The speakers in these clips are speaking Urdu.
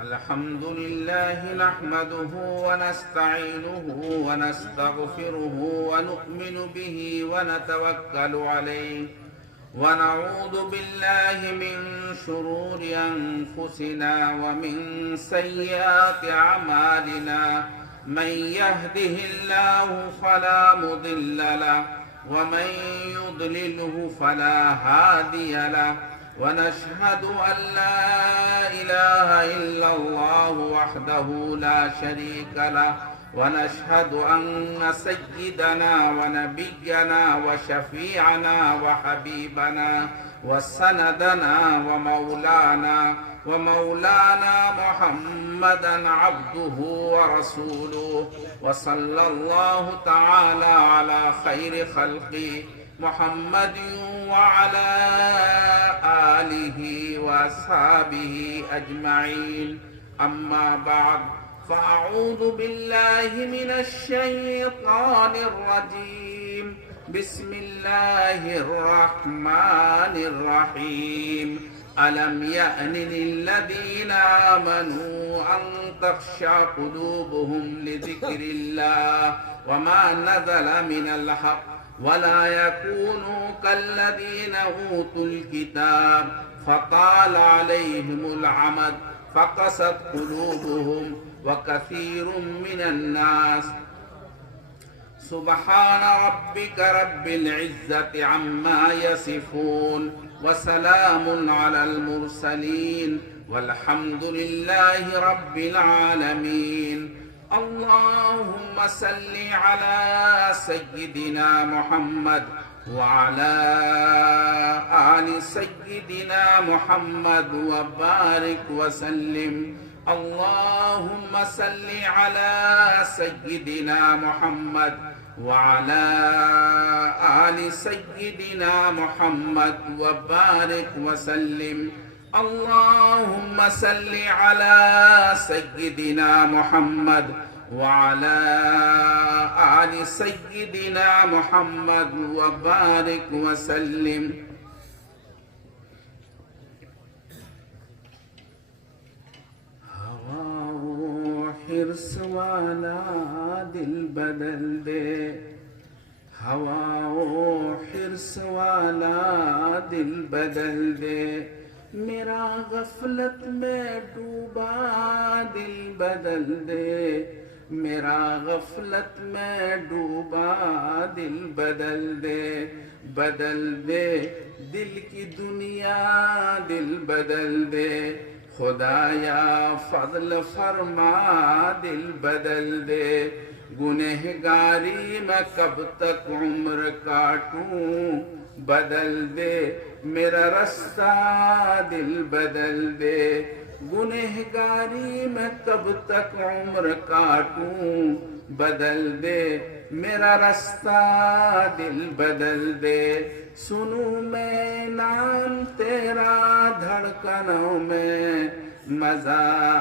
الحمد لله نحمده ونستعينه ونستغفره ونؤمن به ونتوكل عليه ونعوذ بالله من شرور أنفسنا ومن سيئات أعمالنا من يهده الله فلا مضل له ومن يضلله فلا هادي له ونشهد أن لا إله إلا الله وحده لا شريك له ونشهد أن سيدنا ونبينا وشفيعنا وحبيبنا وسندنا ومولانا محمدا عبده ورسوله وصلى الله تعالى على خير خلقه محمد وعلى آله وأصحابه أجمعين أما بعد فأعوذ بالله من الشيطان الرجيم بسم الله الرحمن الرحيم ألم يأن للذين آمنوا أن تخشع قلوبهم لذكر الله وما نزل من الحق ولا يكونوا كالذين أوتوا الكتاب فطال عليهم العمد فقست قلوبهم وكثير من الناس سبحان ربك رب العزة عما يصفون وسلام على المرسلين والحمد لله رب العالمين اللهم صل على سيدنا محمد وعلى آل سيدنا محمد وبارك وسلم اللهم صل على سيدنا محمد وعلى آل سيدنا محمد وبارك وسلم اللهم صل على سيدنا محمد وعلى آل سيدنا محمد وبارك وسلم حرص والا دل بدل دے ہوا و حرص والا دل بدل دے میرا غفلت میں ڈوبا دل بدل دے میرا غفلت میں ڈوبا دل بدل دے دل کی دنیا دل بدل دے خدایا فضل فرما دل بدل دے گنہگاری میں کب تک عمر کاٹوں بدل دے میرا رستہ دل بدل دے گنہگاری میں کب تک عمر کاٹوں بدل دے میرا رستہ دل بدل دے سنوں میں نام تیرا دھڑکنوں میں مزہ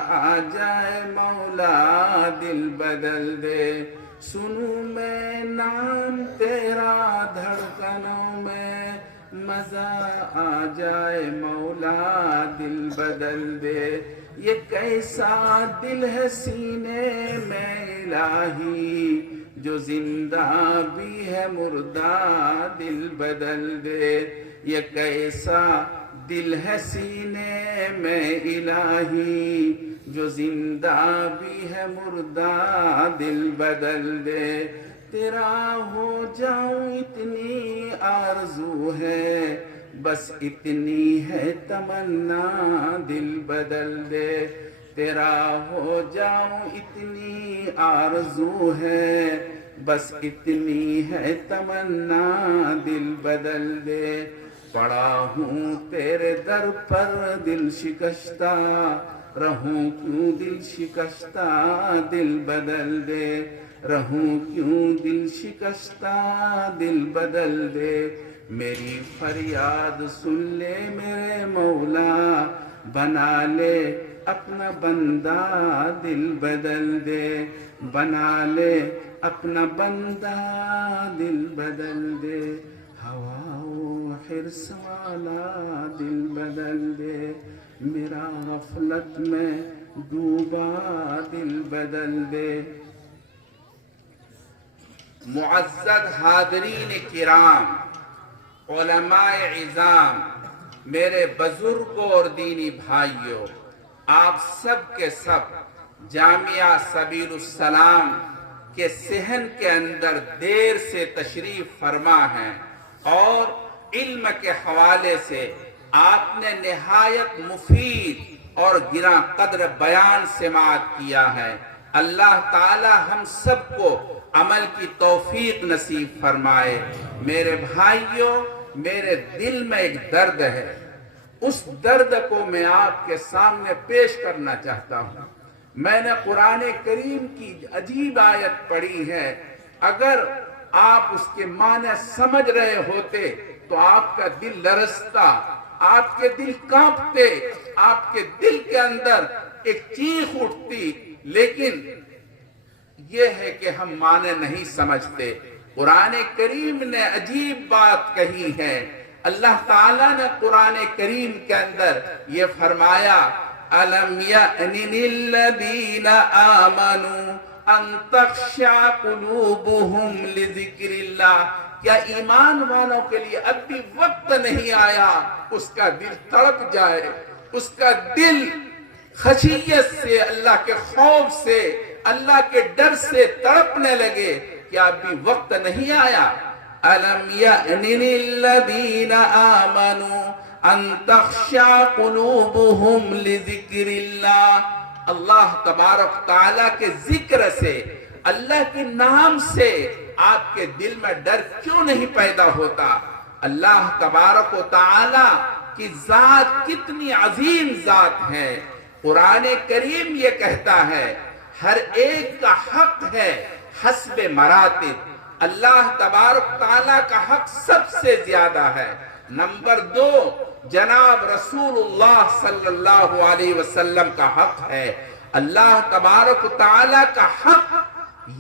آ جائے مولا دل بدل دے سنوں میں نام تیرا دھڑکنوں میں مزہ آ جائے مولا دل بدل دے یہ کیسا دل ہے سینے میں الہی جو زندہ بھی ہے مردہ دل بدل دے یہ کیسا دل ہے سینے میں الہی جو زندہ بھی ہے مردہ دل بدل دے تیرا ہو جاؤں اتنی آرزو ہے بس اتنی ہے تمنا دل بدل دے تیرا ہو جاؤں اتنی آرزو ہے بس اتنی ہے تمنا دل بدل دے پڑا ہوں تیرے در پر دل شکستہ رہوں کیوں دل شکستہ دل بدل دے رہوں کیوں دل شکستہ دل بدل دے میری فریاد سن لے میرے مولا بنا لے اپنا بندہ دل بدل دے بنا لے اپنا بندہ دل بدل دے ہوا حرص والا دل بدل دے، میرا غفلت میں ڈوبا دل بدل دے۔ معزز حاضرین کرام، علماء عظام، میرے بزرگوں اور دینی بھائیوں، آپ سب کے سب جامعہ سبیل السلام کے صحن کے اندر دیر سے تشریف فرما ہیں اور علم کے حوالے سے آپ نے نہایت مفید اور گراں قدر بیان سماعت کیا ہے۔ اللہ تعالی ہم سب کو عمل کی توفیق نصیب فرمائے۔ میرے بھائیوں، میرے دل میں ایک درد ہے، اس درد کو میں آپ کے سامنے پیش کرنا چاہتا ہوں۔ میں نے قرآن کریم کی عجیب آیت پڑھی ہے، اگر آپ اس کے معنی سمجھ رہے ہوتے تو آپ کا دل لرزتا، آپ کے دل کانپتے، آپ کے دل کے اندر ایک چیخ اٹھتی، لیکن یہ ہے کہ ہم معنی نہیں سمجھتے۔ قرآن کریم نے عجیب بات کہی ہے۔ اللہ تعالیٰ نے قرآن کریم کے اندر یہ فرمایا، أَلَمْ يَأْنِ لِلَّذِينَ آمَنُوا أَن تَخْشَعَ قُلُوبُهُمْ لِذِكْرِ اللَّهِ، کیا ایمان والوں کے لیے اب بھی وقت نہیں آیا اس کا دل تڑپ جائے، اس کا دل خشیت سے، اللہ کے خوف سے، اللہ کے ڈر سے تڑپنے لگے؟ کیا اب بھی وقت نہیں آیا؟ أَلَمْ يَأْنِ لِلَّذِينَ آمَنُوا أَن تَخْشَعَ قُلُوبُهُمْ لِذِكْرِ اللَّهِ، اللہ تبارک تعالیٰ کے ذکر سے، اللہ کے نام سے آپ کے دل میں ڈر کیوں نہیں پیدا ہوتا؟ اللہ تبارک و تعالیٰ کی ذات کتنی عظیم ذات ہے۔ قرآن کریم یہ کہتا ہے ہر ایک کا حق ہے حسب مراتب، اللہ تبارک تعالیٰ کا حق سب سے زیادہ ہے۔ نمبر 2 جناب رسول اللہ صلی اللہ علیہ وسلم کا حق ہے۔ اللہ تبارک تعالیٰ کا حق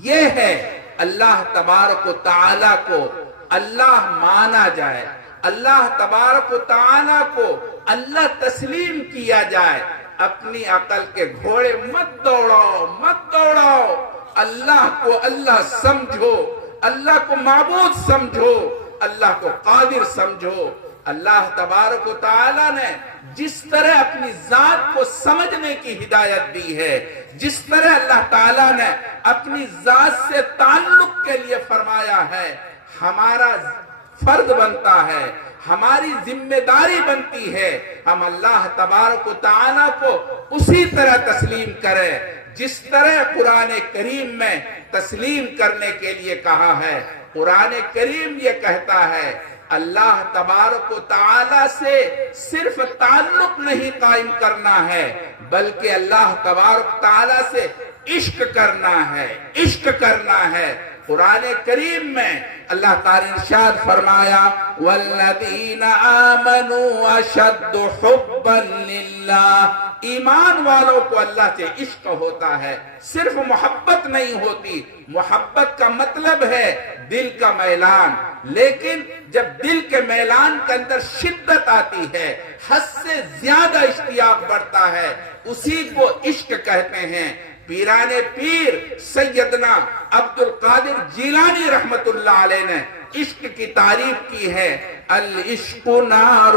یہ ہے اللہ تبارک تعالیٰ کو اللہ مانا جائے، اللہ تبارک تعالیٰ کو اللہ تسلیم کیا جائے۔ اپنی عقل کے گھوڑے مت دوڑاؤ، مت دوڑاؤ، اللہ کو اللہ سمجھو، اللہ کو معبود سمجھو، اللہ کو قادر سمجھو۔ اللہ تبارک و تعالیٰ نے جس طرح اپنی ذات کو سمجھنے کی ہدایت دی ہے، جس طرح اللہ تعالیٰ نے اپنی ذات سے تعلق کے لیے فرمایا ہے، ہمارا فرض بنتا ہے، ہماری ذمہ داری بنتی ہے، ہم اللہ تبارک و تعالیٰ کو اسی طرح تسلیم کریں جس طرح قرآن کریم میں تسلیم کرنے کے لیے کہا ہے۔ قرآن کریم یہ کہتا ہے اللہ تبارک و تعالیٰ سے صرف تعلق نہیں قائم کرنا ہے، بلکہ اللہ تبارک تعالیٰ سے عشق کرنا ہے، عشق کرنا ہے۔ قرآن کریم میں اللہ تعالیٰ نے ارشاد فرمایا وَالَّذِينَ آمَنُوا أَشَدُّ حُبًّا لِلَّهِ، ایمان والوں کو اللہ سے عشق ہوتا ہے، صرف محبت نہیں ہوتی۔ محبت کا مطلب ہے دل کا میلان، لیکن جب دل کے میلان کے اندر شدت آتی ہے، حد سے زیادہ اشتیاق بڑھتا ہے، اسی کو عشق کہتے ہیں۔ پیران پیر سیدنا عبد القادر جیلانی رحمت اللہ علیہ نے عشق کی تعریف کی ہے، العشق نار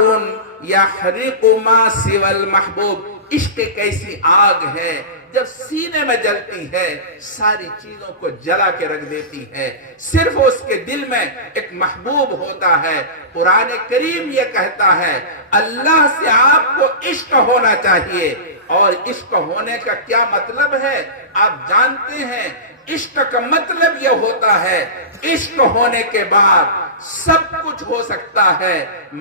یحرق ما سوى المحبوب، عشق ایک ایسی آگ ہے جب سینے میں جلتی ہے ساری چیزوں کو جلا کے رکھ دیتی ہے، صرف اس کے دل میں ایک محبوب ہوتا ہے۔ قرآن کریم یہ کہتا ہے اللہ سے آپ کو عشق ہونا چاہیے، اور عشق ہونے کا کیا مطلب ہے آپ جانتے ہیں؟ عشق کا مطلب یہ ہوتا ہے عشق ہونے کے بعد سب کچھ ہو سکتا ہے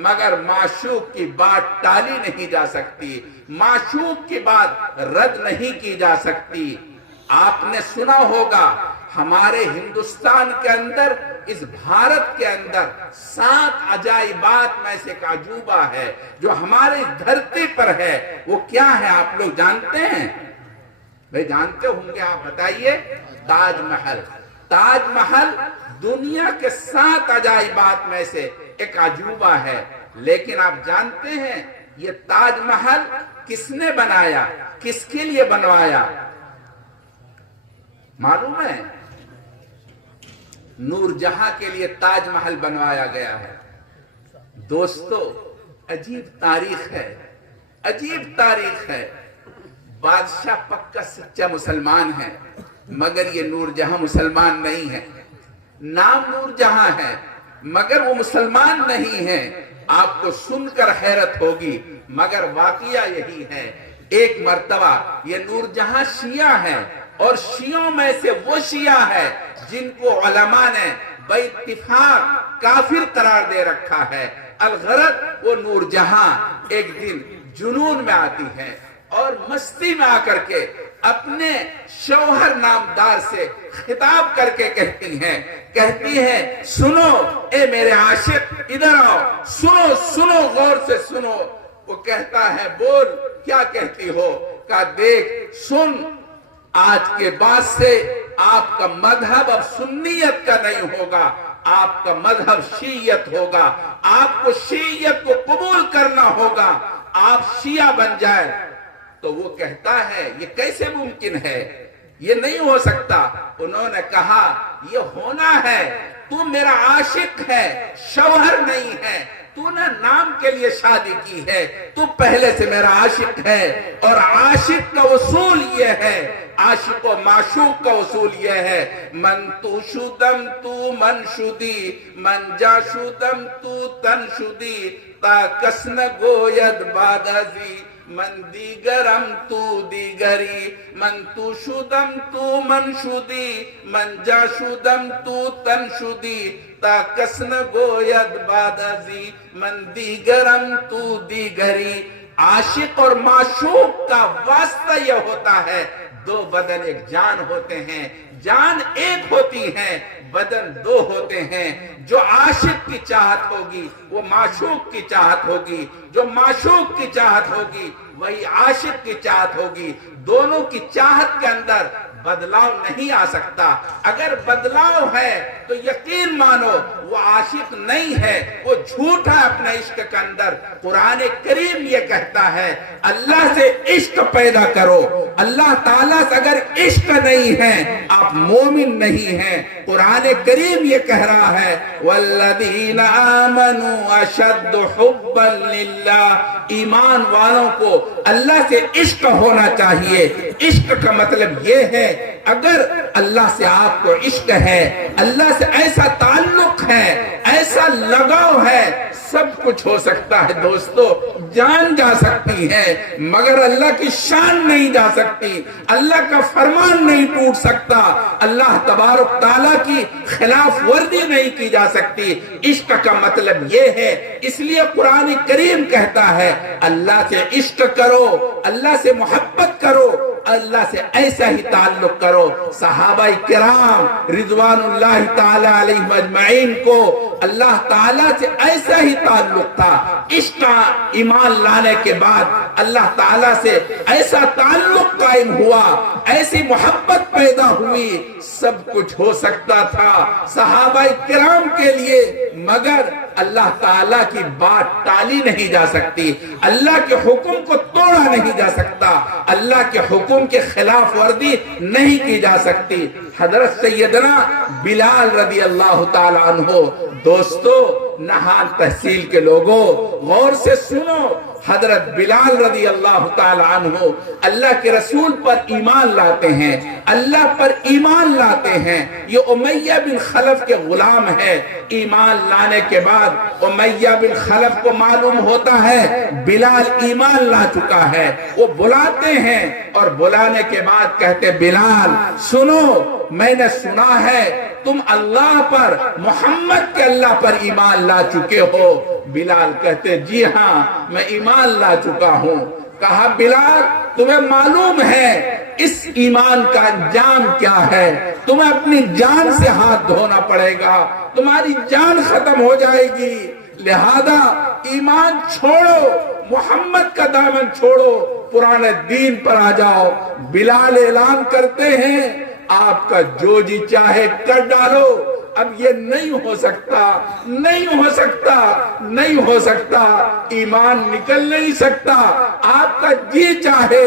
مگر معشوق کی بات ٹالی نہیں جا سکتی، معشوق کی بات رد نہیں کی جا سکتی۔ آپ نے سنا ہوگا ہمارے ہندوستان کے اندر، اس بھارت کے اندر 7 عجائبات میں سے ایک عجوبہ ہے جو ہماری دھرتی پر ہے، وہ کیا ہے آپ لوگ جانتے ہیں؟ بھئی جانتے ہوں گے، آپ بتائیے۔ تاج محل۔ تاج محل دنیا کے 7 عجائبات میں سے ایک عجوبہ ہے۔ لیکن آپ جانتے ہیں یہ تاج محل کس نے بنایا، کس کے لیے بنوایا؟ معلوم ہے؟ نور جہاں کے لیے تاج محل بنوایا گیا ہے۔ دوستو عجیب تاریخ ہے، عجیب تاریخ ہے۔ بادشاہ پکا سچا مسلمان ہے، مگر یہ نور جہاں مسلمان نہیں ہے۔ نام نور جہاں ہے مگر وہ مسلمان نہیں ہے۔ آپ کو سن کر حیرت ہوگی مگر واقعہ یہی ہے۔ ایک مرتبہ یہ نور جہاں شیعہ ہے، اور شیعوں میں سے وہ شیعہ ہے جن کو علماء نے بے اتفاق کافر قرار دے رکھا ہے۔ الغرض وہ نور جہاں ایک دن جنون میں آتی ہے اور مستی میں آ کر کے اپنے شوہر نامدار سے خطاب کر کے کہتی ہیں سنو اے میرے عاشق، ادھر آؤ، سنو سنو غور سے سنو۔ وہ کہتا ہے بول، کیا کہتی ہو؟ کہا دیکھ سن، آج کے بعد سے آپ کا مذہب اب سنیت کا نہیں ہوگا، آپ کا مذہب شیعیت ہوگا، آپ کو شیعیت کو قبول کرنا ہوگا، آپ شیعہ بن جائے۔ تو وہ کہتا ہے یہ کیسے ممکن ہے، یہ نہیں ہو سکتا۔ انہوں نے کہا یہ ہونا ہے، تو میرا عاشق ہے، شوہر نہیں ہے، تو نے نام کے لیے شادی کی ہے، تو پہلے سے میرا عاشق ہے۔ اور عاشق کا اصول یہ ہے، عاشق و معشوق کا اصول یہ ہے، من تو شدم تو من شدی، من جا شدم تو تن شدی، تا کس نگوید بعد ازی، من دیگرم تو دیگری، من تو شدم تو من شدی، من جا شدم تو تن شدی، تا کس نگوید بعد ازی، من دیگرم تو دیگری۔ عاشق اور معشوق کا واسطہ یہ ہوتا ہے، دو بدن ایک جان ہوتے ہیں، جان ایک ہوتی ہے، بدن دو ہوتے ہیں۔ جو عاشق کی چاہت ہوگی وہ معشوق کی چاہت ہوگی، جو معشوق کی چاہت ہوگی وہی عاشق کی چاہت ہوگی۔ دونوں کی چاہت کے اندر بدلاؤ نہیں آ سکتا۔ اگر بدلاؤ ہے تو یقین مانو وہ عاشق نہیں ہے، وہ جھوٹا ہے اپنے عشق کے اندر۔ قرآن کریم یہ کہتا ہے اللہ سے عشق پیدا کرو۔ اللہ تعالیٰ سے اگر عشق نہیں ہے آپ مومن نہیں ہیں۔ قرآن کریم یہ کہہ رہا ہے والذین آمنوا اشد حبا للہ، ایمان والوں کو اللہ سے عشق ہونا چاہیے۔ عشق کا مطلب یہ ہے اگر اللہ سے آپ کو عشق ہے، اللہ سے ایسا تعلق ہے، ایسا لگاؤ ہے، سب کچھ ہو سکتا ہے دوستو، جان جا سکتی ہے مگر اللہ کی شان نہیں جا سکتی، اللہ کا فرمان نہیں ٹوٹ سکتا، اللہ تبارک تعالیٰ کی خلاف ورزی نہیں کی جا سکتی۔ عشق کا مطلب یہ ہے، اس لیے قرآن کریم کہتا ہے اللہ سے عشق کرو، اللہ سے محبت کرو، اللہ سے ایسا ہی تعلق کرو۔ صحابہ کرام رضوان اللہ تعالی علیہم اجمعین کو اللہ تعالیٰ سے ایسا ہی تعلق تھا۔ عشق ایمان لانے کے بعد اللہ تعالیٰ سے ایسا تعلق قائم ہوا، ایسی محبت پیدا ہوئی، سب کچھ ہو سکتا تھا صحابہ کرام کے لیے، مگر اللہ تعالیٰ کی بات ٹالی نہیں جا سکتی، اللہ کے حکم کو توڑا نہیں جا سکتا، اللہ کے حکم کے خلاف ورزی نہیں کی جا سکتی۔ حضرت سیدنا بلال رضی اللہ تعالی عنہ، دوستو نہان تحصیل کے لوگوں غور سے سنو، حضرت بلال رضی اللہ تعالی عنہ اللہ کے رسول پر ایمان لاتے ہیں، اللہ پر ایمان لاتے ہیں۔ یہ امیہ بن خلف کے غلام ہے۔ ایمان لانے کے بعد امیہ بن خلف کو معلوم ہوتا ہے بلال ایمان لا چکا ہے، وہ بلاتے ہیں اور بلانے کے بعد کہتے بلال سنو، میں نے سنا ہے تم اللہ پر، محمد کے اللہ پر ایمان لا چکے ہو۔ بلال کہتے جی ہاں میں ایمان لا چکا ہوں۔ کہا بلال تمہیں معلوم ہے اس ایمان کا انجام کیا ہے، تمہیں اپنی جان سے ہاتھ دھونا پڑے گا، تمہاری جان ختم ہو جائے گی، لہذا ایمان چھوڑو، محمد کا دامن چھوڑو، پرانے دین پر آ جاؤ۔ بلال اعلان کرتے ہیں آپ کا جو جی چاہے کر ڈالو، اب یہ نہیں ہو سکتا، نہیں ہو سکتا، نہیں ہو سکتا، ایمان نکل نہیں سکتا، آپ کا جی چاہے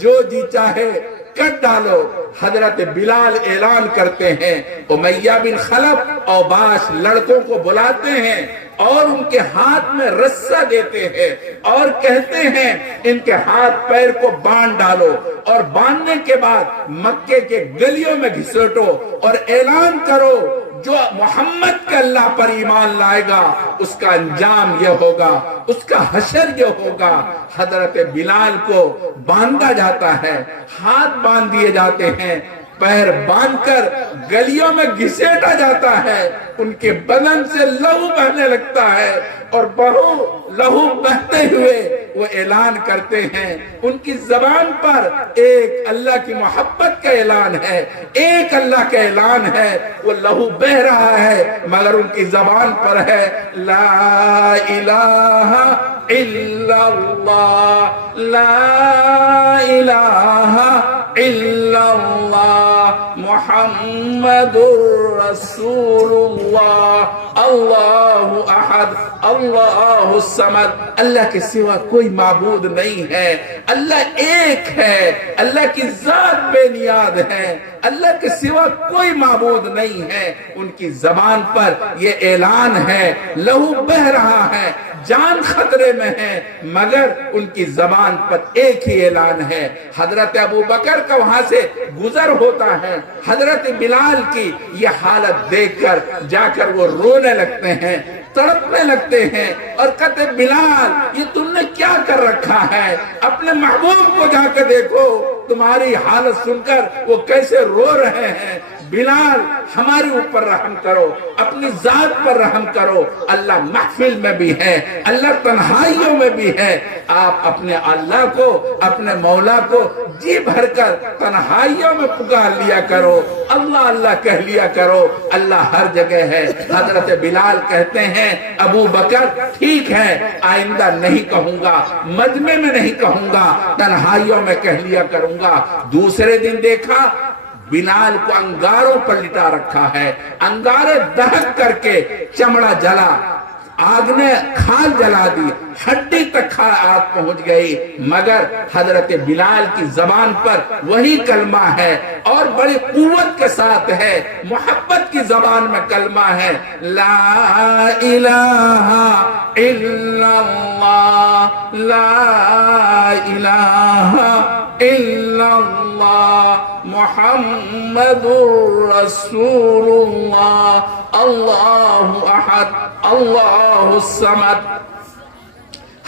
جو جی چاہے کٹ ڈالو۔ حضرت بلال اعلان کرتے ہیں، امیہ بن خلف اوباش لڑکوں کو بلاتے ہیں اور ان کے ہاتھ میں رسہ دیتے ہیں اور کہتے ہیں ان کے ہاتھ پیر کو باندھ ڈالو، اور باندھنے کے بعد مکے کے گلیوں میں گھسیٹو اور اعلان کرو جو محمد کے اللہ پر ایمان لائے گا اس کا انجام یہ ہوگا، اس کا حشر یہ ہوگا۔ حضرت بلال کو باندھا جاتا ہے، ہاتھ باندھ دیے جاتے ہیں، پیر باندھ کر گلیوں میں گھسیٹا جاتا ہے، ان کے بدن سے لہو بہنے لگتا ہے اور لہو بہتے ہوئے وہ اعلان کرتے ہیں، ان کی زبان پر ایک اللہ کی محبت کا اعلان ہے، ایک اللہ کا اعلان ہے، وہ لہو بہ رہا ہے مگر ان کی زبان پر ہے لا الہ الا اللہ، لا الہ الا اللہ، محمد رسول اللہ، اللہ احد اللہ الصمد، اللہ کے سوا کوئی معبود نہیں ہے، اللہ ایک ہے، اللہ کی ذات بے نیاز ہے، اللہ کے سوا کوئی معبود نہیں ہے۔ ان کی زبان پر یہ اعلان ہے، لہو بہ رہا ہے، جان خطرے میں ہے، مگر ان کی زبان پر ایک ہی اعلان ہے۔ حضرت ابو بکر کا وہاں سے گزر ہوتا ہے، حضرت بلال کی یہ حالت دیکھ کر جا کر وہ رونے لگتے ہیں، تڑپنے لگتے ہیں اور کہتے بلال یہ تم نے کیا کر رکھا ہے، اپنے محبوب کو جا کے دیکھو، تمہاری حالت سن کر وہ کیسے رو رہے ہیں۔ بلال ہمارے اوپر رحم کرو، اپنی ذات پر رحم کرو، اللہ محفل میں بھی ہے، اللہ تنہائیوں میں بھی ہے، آپ اپنے اللہ کو، اپنے مولا کو جی بھر کر تنہائیوں میں پکار لیا کرو، اللہ اللہ کہہ لیا کرو، اللہ ہر جگہ ہے۔ حضرت بلال کہتے ہیں ابو بکر ٹھیک ہے، آئندہ نہیں کہوں گا، مجمع میں نہیں کہوں گا، تنہائیوں میں کہہ لیا کروں گا۔ دوسرے دن دیکھا بلال کو انگاروں پر لٹا رکھا ہے، انگارے دہک کر کے چمڑا جلا، آگ نے کھال جلا دی، ہڈی تک آگ پہنچ گئی، مگر حضرت بلال کی زبان پر وہی کلمہ ہے اور بڑی قوت کے ساتھ ہے، محبت کی زبان میں کلمہ ہے، لا الہ الا اللہ، لا الہ الا اللہ، محمد رسول اللہ، اللہ احد اللہ الصمد۔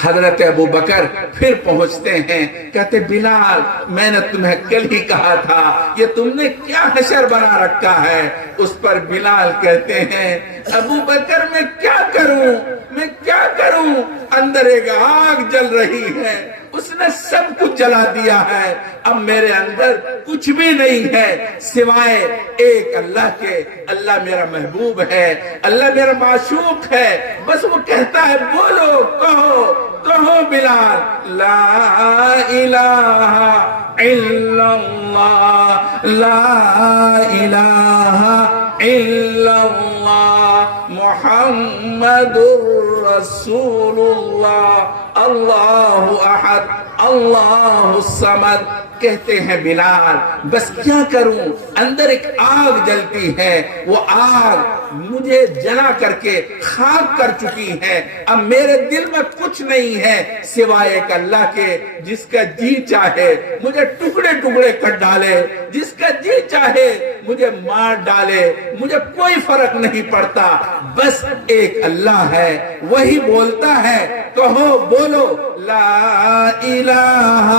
حضرت ابو بکر پھر پہنچتے ہیں، کہتے بلال میں نے تمہیں کل ہی کہا تھا یہ تم نے کیا حشر بنا رکھا ہے۔ اس پر بلال کہتے ہیں ابو بکر میں کیا کروں، میں کیا کروں، اندر ایک آگ جل رہی ہے، اس نے سب کچھ جلا دیا ہے، اب میرے اندر کچھ بھی نہیں ہے سوائے ایک اللہ کے۔ اللہ میرا محبوب ہے، اللہ میرا معشوق ہے، بس وہ کہتا ہے بولو، کہو کہو بلال، لا الہ الا اللہ، لا الہ الا اللہ، محمد رسول اللہ، اللہ احد اللہ الصمد۔ کہتے ہیں بلال بس کیا کروں، اندر ایک آگ جلتی ہے، وہ آگ مجھے جلا کر کے خاک کر چکی ہے، اب میرے دل میں کچھ نہیں ہے سوائے ایک اللہ کے، جس کا جی چاہے مجھے ٹکڑے ٹکڑے کر ڈالے، جس کا جی چاہے مجھے مار ڈالے، مجھے کوئی فرق نہیں پڑتا، بس ایک اللہ ہے، وہی بولتا ہے، کہو بولو لا الہ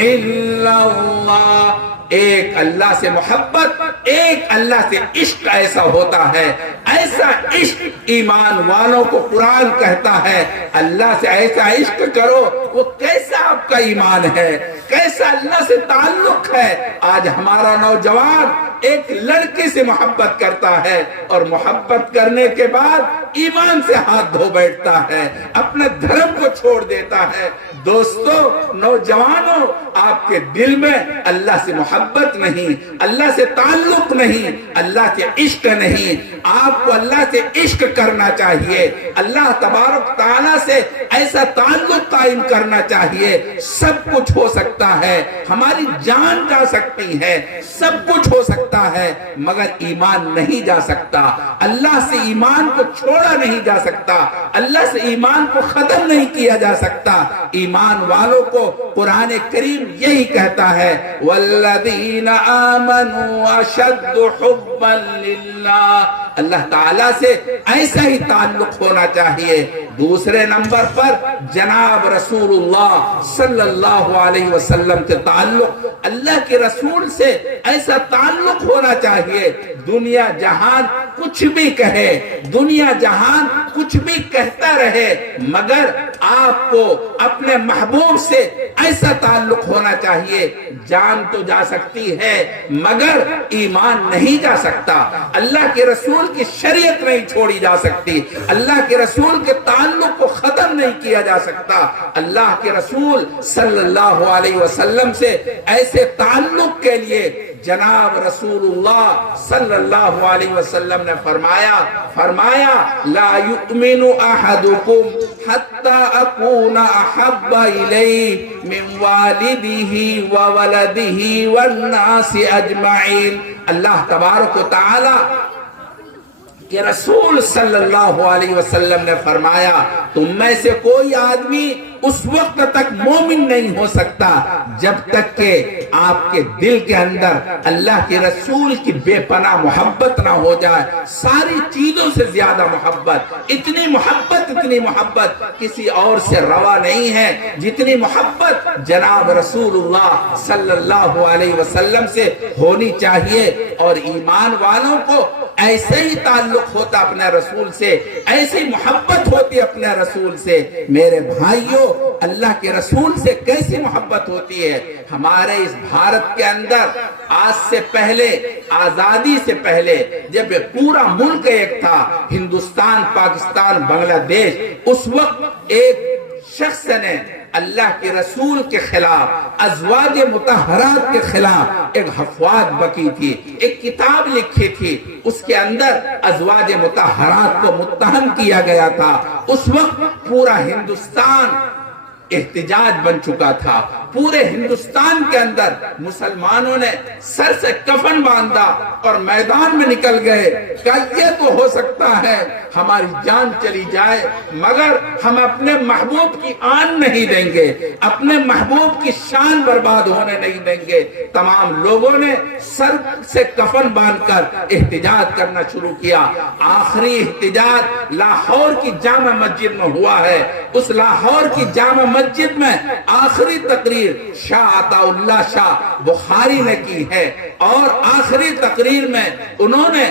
الا اللہ۔ ایک اللہ سے محبت، ایک اللہ سے عشق ایسا ہوتا ہے، ایسا عشق ایمان والوں کو قرآن کہتا ہے، اللہ سے ایسا عشق کرو، وہ کیسا آپ کا ایمان ہے، کیسا اللہ سے تعلق ہے۔ آج ہمارا نوجوان ایک لڑکی سے محبت کرتا ہے اور محبت کرنے کے بعد ایمان سے ہاتھ دھو بیٹھتا ہے، اپنے دھرم کو چھوڑ دیتا ہے۔ دوستو، نوجوانوں، آپ کے دل میں اللہ سے محبت نہیں، اللہ سے تعلق نہیں، اللہ سے عشق نہیں، آپ آپ کو اللہ سے عشق کرنا چاہیے، اللہ تبارک تعالیٰ سے ایسا تعلق قائم کرنا چاہیے۔ سب کچھ ہو سکتا ہے، ہماری جان جا سکتی ہے، سب کچھ ہو سکتا ہے، مگر ایمان نہیں جا سکتا۔ اللہ سے ایمان کو چھوڑا نہیں جا سکتا، اللہ سے ایمان کو ختم نہیں کیا جا سکتا۔ ایمان والوں کو قرآن کریم یہی کہتا ہے وَالَّذِينَ آمَنُوا أَشَدُّ حُبًّا لِلَّهِ، اللہ تعالیٰ سے ایسا ہی تعلق ہونا چاہیے۔ دوسرے نمبر پر جناب رسول اللہ صلی اللہ علیہ وسلم کے تعلق، اللہ کے رسول سے ایسا تعلق ہونا چاہیے، دنیا جہان کچھ بھی کہے، دنیا جہان کچھ بھی کہتا رہے، مگر آپ کو اپنے محبوب سے ایسا تعلق ہونا چاہیے۔ جان تو جا سکتی ہے مگر ایمان نہیں جا سکتا، اللہ کے رسول کی شریعت نہیں چھوڑی جا سکتی، اللہ کے رسول کے تعلق کو ختم نہیں کیا جا سکتا۔ اللہ کے رسول صلی اللہ علیہ وسلم سے ایسے تعلق کے لیے جناب رسول اللہ صلی اللہ علیہ وسلم نے فرمایا لا یؤمن احدکم حتی اکون احب الیہ من والدہ وولدہ والناس اجمعین۔ اللہ تبارک و تعالی کہ رسول صلی اللہ علیہ وسلم نے فرمایا تم میں سے کوئی آدمی اس وقت تک مومن نہیں ہو سکتا جب تک کہ آپ کے دل کے اندر اللہ کے رسول کی بے پناہ محبت نہ ہو جائے، ساری چیزوں سے زیادہ محبت، اتنی محبت کسی اور سے روا نہیں ہے جتنی محبت جناب رسول اللہ صلی اللہ علیہ وسلم سے ہونی چاہیے۔ اور ایمان والوں کو ایسے ہی تعلق ہوتا اپنے رسول سے، ایسی محبت ہوتی اپنے رسول سے۔ میرے بھائیوں، اللہ کے رسول سے کیسی محبت ہوتی ہے؟ ہمارے اس بھارت کے اندر آج سے پہلے، آزادی سے پہلے، جب پورا ملک ایک تھا، ہندوستان، پاکستان، بنگلہ دیش، اس وقت ایک شخص نے اللہ کے رسول کے خلاف، ازواج مطہرات کے خلاف ایک افواج بکی تھی، ایک کتاب لکھی تھی، اس کے اندر ازواج مطہرات کو متہم کیا گیا تھا۔ اس وقت پورا ہندوستان احتجاج بن چکا تھا، پورے ہندوستان کے اندر مسلمانوں نے سر سے کفن باندھا اور میدان میں نکل گئے کہ یہ تو ہو سکتا ہے ہماری جان چلی جائے مگر ہم اپنے محبوب کی آن نہیں دیں گے، اپنے محبوب کی شان برباد ہونے نہیں دیں گے۔ تمام لوگوں نے سر سے کفن باندھ کر احتجاج کرنا شروع کیا۔ آخری احتجاج لاہور کی جامع مسجد میں ہوا ہے۔ اس لاہور کی جامع مسجد میں آخری تقریر شاہ عطا اللہ شاہ بخاری نے کی ہے، اور آخری تقریر میں انہوں نے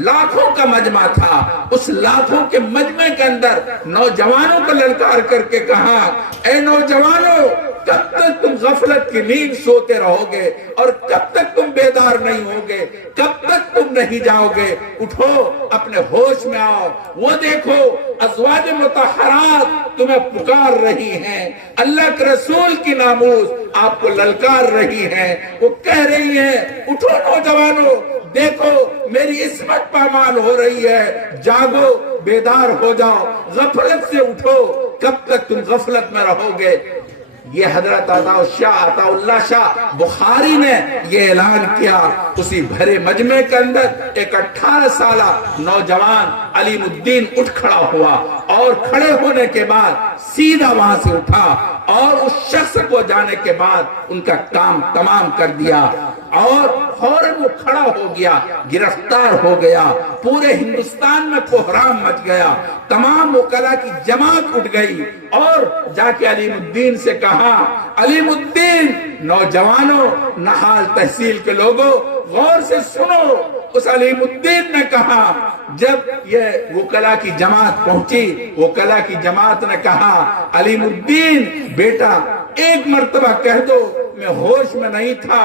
لاکھوں کا مجمع تھا، اس لاکھوں کے مجمع کے اندر نوجوانوں کو للکار کر کے کہا، اے نوجوانوں، کب تک تم غفلت کی نیند سوتے رہو گے اور کب تک تم بیدار نہیں ہوگے، کب تک تم نہیں جاؤ گے؟ اٹھو، اپنے ہوش میں آؤ۔ وہ دیکھو ازواج مطہرات تمہیں پکار رہی ہیں، اللہ کے رسول کی ناموس آپ کو للکار رہی ہیں، وہ کہہ رہی ہیں اٹھو نوجوانوں، دیکھو میری عصمت پامال ہو رہی ہے، جاگو، بیدار ہو جاؤ، غفلت سے اٹھو، کب تک تم غفلت میں رہو گے؟ یہ حضرت عطا اللہ شاہ بخاری نے یہ اعلان کیا۔ اسی بھرے مجمع کے اندر ایک 18 سالہ نوجوان علیم الدین اٹھ کھڑا ہوا، اور کھڑے ہونے کے بعد سیدھا وہاں سے اٹھا اور اس شخص کو جانے کے بعد ان کا کام تمام کر دیا، اور فوراً وہ کھڑا ہو گیا، گرفتار ہو گیا۔ پورے ہندوستان میں کوہرام مچ گیا، تمام وکلا کی جماعت اٹھ گئی اور جا کے علیم الدین سے کہا، علیم الدین، نوجوانوں، نہال تحصیل کے لوگوں، غور سے سنو۔ اس علیم الدین نے کہا، جب یہ وکلا کی جماعت پہنچی، وکلا کی جماعت نے کہا، علیم الدین بیٹا ایک مرتبہ کہہ دو میں ہوش میں نہیں تھا،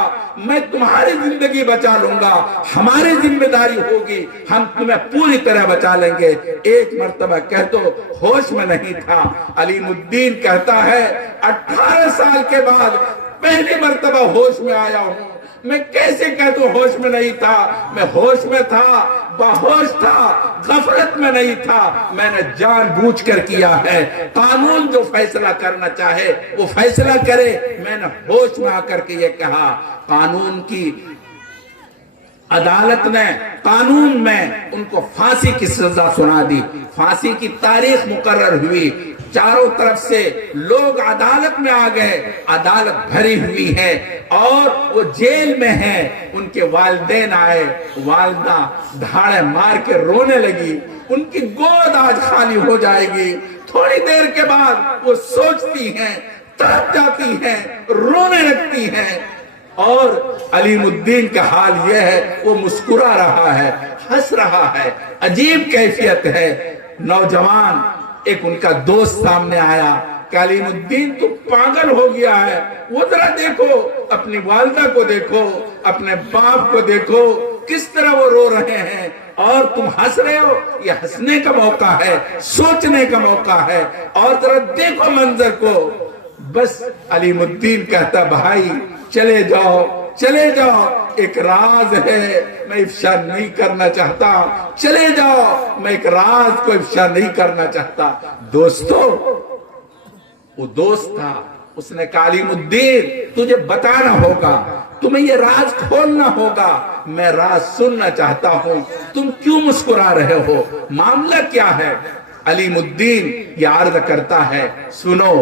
میں تمہاری زندگی بچا لوں گا، ہماری ذمہ داری ہوگی، ہم تمہیں پوری طرح بچا لیں گے، ایک مرتبہ کہہ دو ہوش میں نہیں تھا۔ علیم الدین کہتا ہے 18 سال کے بعد پہلی مرتبہ ہوش میں آیا ہوں، میں کیسے کہہ دوں ہوش میں نہیں تھا؟ میں ہوش میں تھا، باہوش تھا، غفلت میں نہیں تھا۔ میں نے جان بوجھ کر کیا ہے۔ قانون جو فیصلہ کرنا چاہے وہ فیصلہ کرے۔ میں نے ہوش میں آ کر کے یہ کہا۔ قانون کی عدالت نے قانون میں ان کو پھانسی کی سزا سنا دی۔ پھانسی کی تاریخ مقرر ہوئی، چاروں طرف سے لوگ عدالت میں آ گئے، عدالت بھری ہوئی ہے اور وہ جیل میں ہیں۔ ان کے والدین آئے، والدہ دھاڑے مار کے رونے لگی، ان کی گود آج خالی ہو جائے گی۔ تھوڑی دیر کے بعد وہ سوچتی ہیں، تڑپ جاتی ہیں، رونے لگتی ہیں۔ اور علیم الدین کا حال یہ ہے، وہ مسکرا رہا ہے، ہنس رہا ہے، عجیب کیفیت ہے۔ نوجوان ایک ان کا دوست سامنے آیا کہ علیم الدین تو پاگل ہو گیا ہے، وہ ذرا دیکھو، اپنی والدہ کو دیکھو، اپنے باپ کو دیکھو، کس طرح وہ رو رہے ہیں اور تم ہنس رہے ہو۔ یہ ہنسنے کا موقع ہے، سوچنے کا موقع ہے، اور ذرا دیکھو منظر کو۔ بس علیم الدین کہتا بھائی چلے جاؤ، چلے جاؤ، ایک راز ہے میں افشا نہیں کرنا چاہتا، چلے جاؤ، میں ایک راز کو افشا نہیں کرنا چاہتا۔ دوستو، وہ دوست تھا، اس نے کہا علیم الدین تجھے بتانا ہوگا، تمہیں یہ راز کھولنا ہوگا، میں راز سننا چاہتا ہوں، تم کیوں مسکرا رہے ہو، معاملہ کیا ہے؟ علیم الدین یہ عرض کرتا ہے سنو،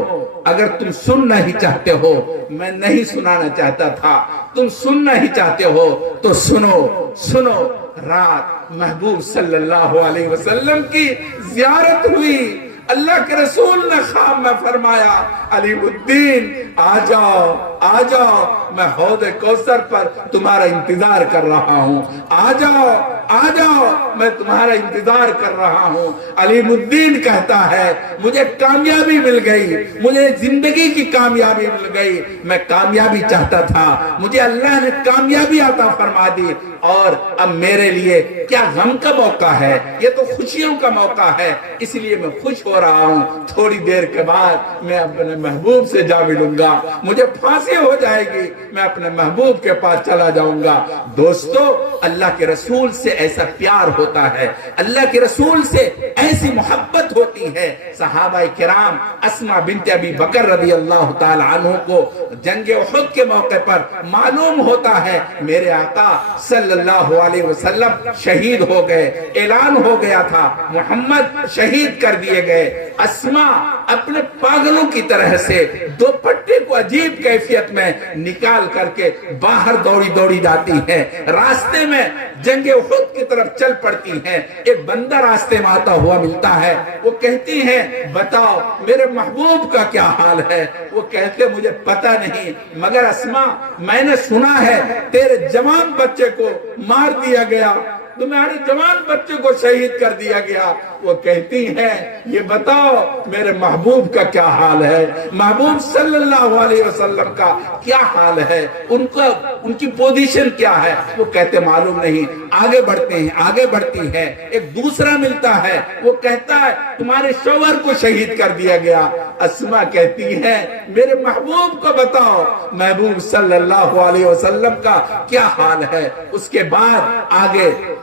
اگر تم سننا ہی چاہتے ہو، میں نہیں سنانا چاہتا تھا، تم سننا ہی چاہتے ہو تو سنو۔ سنو، رات محبوب صلی اللہ علیہ وسلم کی زیارت ہوئی، اللہ کے رسول نے خواب میں فرمایا علیم الدین آ جاؤ، آ جاؤ، میں حوض کوثر پر تمہارا انتظار کر رہا ہوں، آ جاؤ، آ جاؤ، میں تمہارا انتظار کر رہا ہوں۔ علیم الدین کہتا ہے مجھے کامیابی مل گئی، مجھے زندگی کی کامیابی مل گئی، میں کامیابی چاہتا تھا، مجھے اللہ نے کامیابی عطا فرما دی، اور اب میرے لیے کیا غم کا موقع ہے، یہ تو خوشیوں کا موقع ہے، اس لیے میں خوش ہو رہا ہوں۔ تھوڑی دیر کے بعد میں اپنے محبوب سے جا ملوں گا، مجھے پھانسی ہو جائے گی، میں اپنے محبوب کے پاس چلا جاؤں گا۔ دوستو، اللہ کے رسول سے ایسا پیار ہوتا ہے، اللہ کے رسول سے ایسی محبت ہوتی ہے۔ صحابہ کرام اسماء بنت ابی بکر رضی اللہ تعالی عنہ کو جنگ احد کے موقع پر معلوم ہوتا ہے میرے آقا صلی اللہ علیہ وسلم شہید ہو گئے، اعلان ہو گیا تھا محمد شہید کر دیے گئے۔ اسماء اپنے پاگلوں کی طرح سے دوپٹے کو عجیب کیفیت میں نکال کر کے باہر دوڑی دوڑی جاتی ہے، راستے میں جنگ احد کی طرف چل پڑتی ہیں۔ ایک بندہ راستے میں آتا ہوا ملتا ہے، وہ کہتی ہیں بتاؤ میرے محبوب کا کیا حال ہے؟ وہ کہتے مجھے پتہ نہیں، مگر اسماء میں نے سنا ہے تیرے جوان بچے کو مار دیا گیا، تمہارے جوان بچے کو شہید کر دیا گیا۔ وہ کہتی ہیں یہ بتاؤ میرے محبوب کا کیا حال ہے، محبوب صلی اللہ علیہ وسلم کا کیا حال ہے، ان کی پوزیشن کیا ہے؟ وہ کہتے معلوم نہیں۔ آگے بڑھتے ہیں، آگے بڑھتی ہے، ایک دوسرا ملتا ہے، وہ کہتا ہے تمہارے شوہر کو شہید کر دیا گیا۔ اسماء کہتی ہے میرے محبوب کو بتاؤ محبوب صلی اللہ علیہ وسلم کا کیا حال ہے۔ اس کے بعد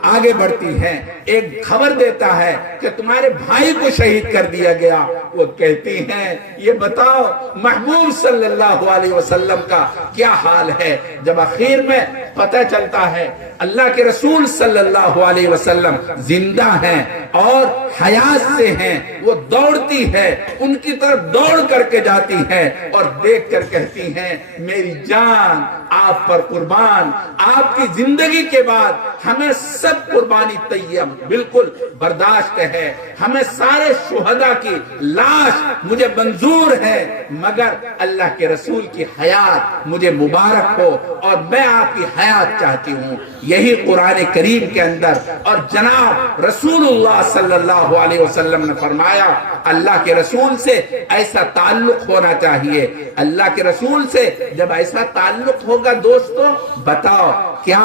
آگے بڑھتی ہیں، ایک خبر دیتا ہے کہ تمہارے بھائی کو شہید کر دیا گیا۔ وہ کہتی ہیں یہ بتاؤ محبوب صلی اللہ علیہ وسلم کا کیا حال ہے۔ جب آخر میں پتہ چلتا ہے اللہ کے رسول صلی اللہ علیہ وسلم زندہ ہیں اور حیات سے ہیں، وہ دوڑتی ہے، ان کی طرف دوڑ کر کے جاتی ہے اور دیکھ کر کہتی ہیں میری جان آپ پر قربان، آپ کی زندگی کے بعد ہمیں سب قربانی طیب بالکل برداشت ہے، ہمیں سارے شہداء کی لاش مجھے منظور ہے، مگر اللہ کے رسول کی حیات مجھے مبارک ہو اور میں آپ کی حیات چاہتی ہوں۔ یہی قرآن کریم کے اندر اور جناب رسول اللہ صلی اللہ علیہ وسلم نے فرمایا اللہ کے رسول سے ایسا تعلق ہونا چاہیے۔ اللہ کے رسول سے جب ایسا تعلق ہوگا دوستو، بتاؤ کیا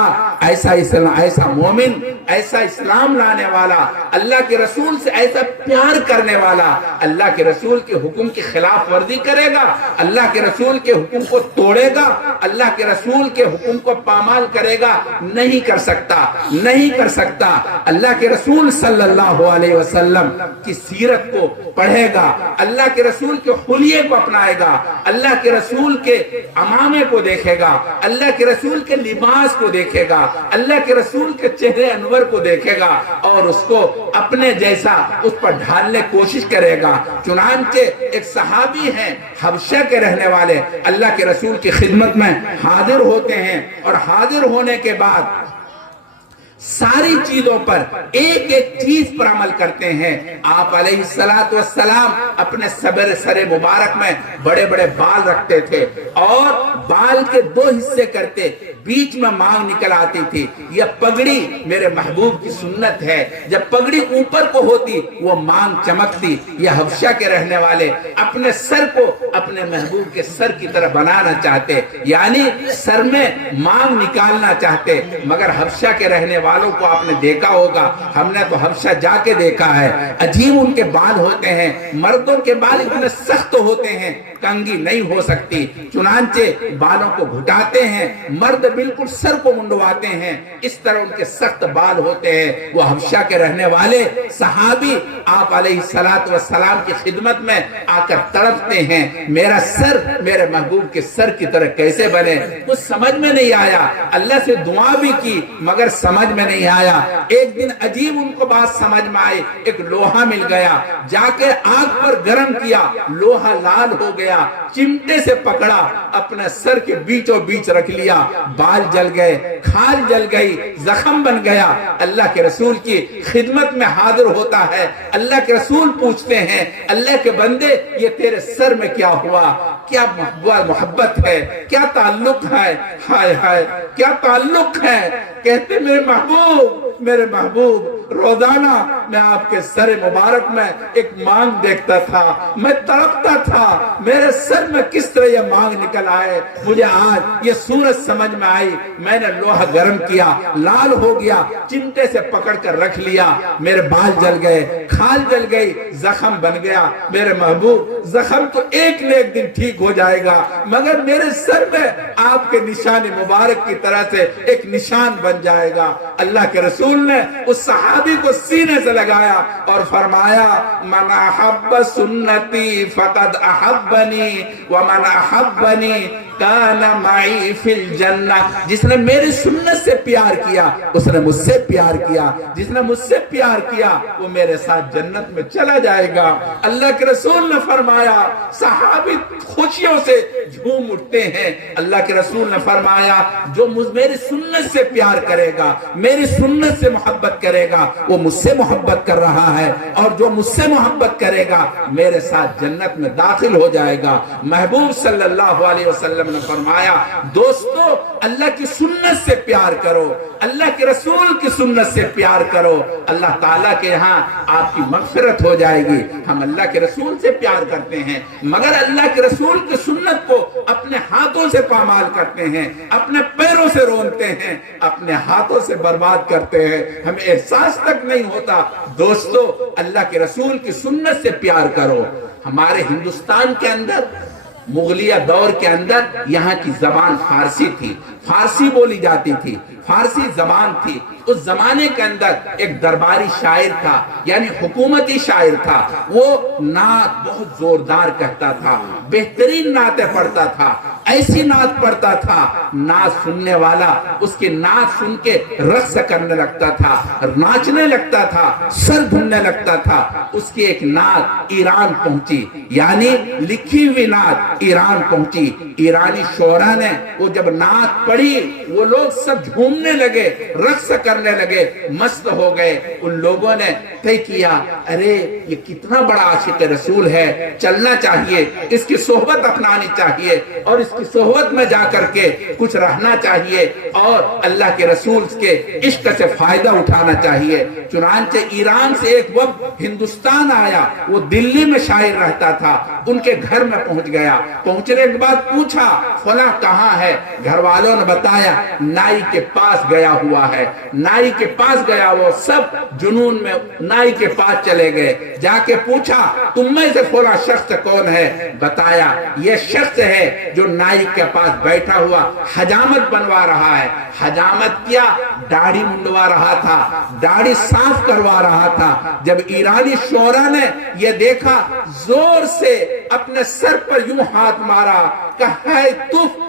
ایسا مومن، ایسا اسلام لانے والا، اللہ کے رسول سے ایسا پیار کرنے والا اللہ کے رسول کے حکم کی خلاف ورزی کرے گا، اللہ کے رسول کے حکم کو توڑے گا، اللہ کے رسول کے حکم کو پامال کرے گا؟ نہیں کر سکتا، نہیں کر سکتا۔ اللہ کے رسول صلی اللہ علیہ وسلم کی سیرت کو پڑھے گا، اللہ کے رسول کے حلیے کو اپنائے گا، اللہ کے رسول کے عمامے کو دیکھے گا، اللہ کے رسول کے لباس کو دیکھے گا، اللہ کے رسول کے چہرے انور کو دیکھے گا اور اس کو اپنے جیسا اس پر ڈھالنے کوشش کرے گا۔ چنانچہ ایک صحابی ہیں حبشہ کے رہنے والے، اللہ کے رسول کی خدمت میں حاضر ہوتے ہیں اور حاضر ہونے کے بعد ساری چیزوں پر ایک ایک چیز پر عمل کرتے ہیں۔ آپ علیہ السلام اپنے سر مبارک میں بڑے بڑے بال رکھتے تھے اور بال کے دو حصے کرتے، بیچ میں مانگ نکل آتی تھی۔ یہ پگڑی میرے محبوب کی سنت ہے، جب پگڑی اوپر کو ہوتی وہ مانگ چمکتی۔ یہ حبشہ کے رہنے والے اپنے سر کو اپنے محبوب کے سر کی طرح بنانا چاہتے، یعنی سر میں مانگ نکالنا چاہتے، مگر حبشہ کے رہنے والوں کو آپ نے دیکھا ہوگا، ہم نے تو حبشہ جا کے دیکھا ہے، عجیب ان کے بال ہوتے ہیں، مردوں کے بال اتنے سخت ہوتے ہیں، کنگھی نہیں ہو سکتی، چنانچہ بالوں کو گھٹاتے ہیں، مرد بالکل سر کو منڈواتے ہیں، اس طرح ان کے سخت بال ہوتے ہیں۔ وہ حبشہ کے رہنے والے صحابی آپ علیہ السلام کی خدمت میں آ کر تڑپتے ہیں، میرا سر میرے محبوب کے سر کی طرح کیسے بنے؟ کچھ سمجھ میں نہیں آیا، اللہ سے دعا بھی کی مگر سمجھ میں نہیں آیا۔ ایک دن عجیب ان کو بات سمجھ میں آئی، ایک لوہا مل گیا، جا کے آگ پر گرم کیا، لوہا لال ہو گیا، چمٹے سے پکڑا، اپنے سر کے بیچوں بیچ رکھ لیا، بال جل گئے، کھال جل گئی، زخم بن گیا۔ اللہ کے رسول کی خدمت میں حاضر ہوتا ہے، اللہ کے رسول پوچھتے ہیں اللہ کے بندے یہ تیرے سر میں کیا ہوا؟ کیا محبت ہے، کیا تعلق ہے؟ ہائے ہائے کیا تعلق ہے؟ کہتے میرے محبوب روزانہ میں آپ کے سر مبارک میں ایک مانگ دیکھتا تھا، میں تڑپتا تھا، میرے سر میں کس طرح یہ مانگ نکل آئے، مجھے آج یہ صورت سمجھ میں آئی، میں نے لوہا گرم کیا، لال ہو گیا، چمٹے سے پکڑ کر رکھ لیا، میرے بال جل گئے، کھال جل گئی، زخم بن گیا۔ میرے محبوب زخم تو ایک نہ ایک دن ٹھیک ہو جائے گا، مگر میرے سر میں آپ کے نشان مبارک کی طرح سے ایک نشان بن جائے گا۔ اللہ کے رسول نے اس صحابی کو سینے سے لگایا اور فرمایا من احب سنتی فقد احبنی ومن احبنی کان معی فی الجنہ، جس نے میری سنت سے پیار کیا اس نے مجھ سے پیار کیا، جس نے مجھ سے پیار کیا وہ میرے ساتھ جنت میں چلا جائے گا۔ اللہ کے رسول نے فرمایا، صحابی خوشیوں سے جھوم اٹھتے ہیں۔ اللہ کے رسول نے فرمایا جو میری سنت سے پیار کرے گا، میری سنت سے محبت کرے گا، وہ مجھ سے محبت کر رہا ہے، اور جو مجھ سے محبت کرے گا میرے ساتھ جنت میں داخل ہو جائے گا۔ محبوب صلی اللہ علیہ وسلم نے فرمایا دوستو اللہ کی سنت سے پیار کرو، اللہ کے رسول کی سنت سے پیار کرو، اللہ تعالیٰ کے یہاں آپ کی مغفرت ہو جائے گی۔ ہم اللہ کے رسول سے پیار کرتے ہیں مگر اللہ کے رسول کی سنت کو اپنے ہاتھوں سے پامال کرتے ہیں، اپنے پیروں سے رونتے ہیں، اپنے ہاتھوں سے برباد کرتے ہیں، ہمیں احساس تک نہیں ہوتا۔ دوستو اللہ کے رسول کی سنت سے پیار کرو۔ ہمارے ہندوستان کے اندر مغلیہ دور کے اندر یہاں کی زبان فارسی تھی، فارسی بولی جاتی تھی، فارسی زبان تھی۔ اس زمانے کے اندر ایک درباری شاعر تھا، یعنی حکومتی شاعر تھا، وہ نعت بہت زوردار کہتا تھا، بہترین نعتیں پڑھتا تھا، ایسی نعت پڑھتا تھا نعت سننے والا اس کی نعت سن کے رقص کرنے لگتا تھا، ناچنے لگتا تھا، سر دھننے لگتا تھا۔ اس کی ایک نعت ایران پہنچی، یعنی لکھی ہوئی نعت ایران پہنچی۔ ایرانی شعراء نے وہ جب نعت پڑھی وہ لوگ سب جھومنے لگے، رقص کرنے لگے، مست ہو گئے۔ ان لوگوں نے طے کیا ارے یہ کتنا بڑا عاشق رسول ہے، چلنا چاہیے، اس کی صحبت اپنانی چاہیے اور اس کی صحبت میں جا کر کے کچھ رہنا چاہیے اور اللہ کے رسول کے عشق سے فائدہ اٹھانا چاہیے۔ چنانچہ ایران سے ایک وقت ہندوستان آیا، وہ دلی میں شاعر رہتا تھا، ان کے گھر میں پہنچ گیا۔ پہنچنے کے بعد پوچھا فلاں کہاں ہے؟ گھر والوں نے بتایا نائی کے پاس گیا ہوا ہے۔ نائی کے پاس گیا، وہ سب جنون میں نائی کے پاس چلے گئے۔ جا کے پوچھا تم میں سے فلاں شخص کون ہے؟ بتایا یہ شخص ہے جو نائی کے پاس بیٹھا ہوا حجامت بنوا رہا ہے۔ حجامت کیا؟ داڑھی منڈوا رہا تھا، داڑھی صاف کروا رہا تھا۔ جب ایرانی شعراء نے یہ دیکھا، زور سے اپنے سر پر یوں ہاتھ مارا کہ ہے تف،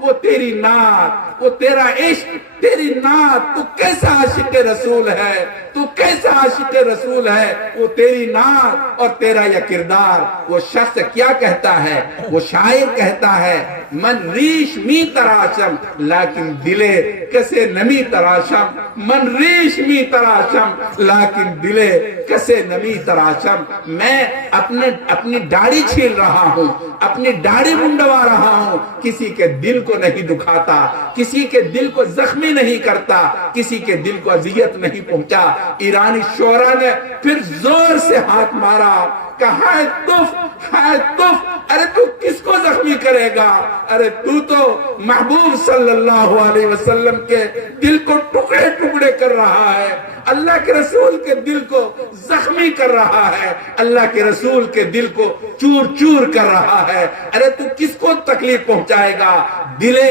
وہ تیری نعت، وہ تیرا عشق، تیری نعت، تو کیسا عاشق رسول ہے، تو کیسا عاشق رسول ہے، وہ تیری نعت اور تیرا یہ کردار۔ وہ شخص کیا کہتا ہے؟ وہ شاعر کہتا ہے من ریش می تراشم لیکن دلے کسے نمی تراشم، من ریش می تراشم لیکن دلے کسے نمی تراشم۔ میں اپنی داڑھی چھیل رہا ہوں، اپنی داڑھی منڈوا رہا ہوں، کسی کے دل کو نہیں دکھاتا، کسی کے دل کو زخمی نہیں کرتا، کسی کے دل کو اذیت نہیں پہنچا۔ ایرانی شعراء نے پھر زور سے ہاتھ مارا کہ ہے تف، ارے تو کس کو زخمی کرے گا؟ ارے تو محبوب صلی اللہ علیہ وسلم کے دل کو ٹکڑے ٹکڑے کر رہا ہے، اللہ کے رسول کے دل کو زخمی کر رہا ہے، اللہ کے رسول کے دل کو چور چور کر رہا ہے۔ ارے تو کس کو تکلیف پہنچائے گا؟ دلے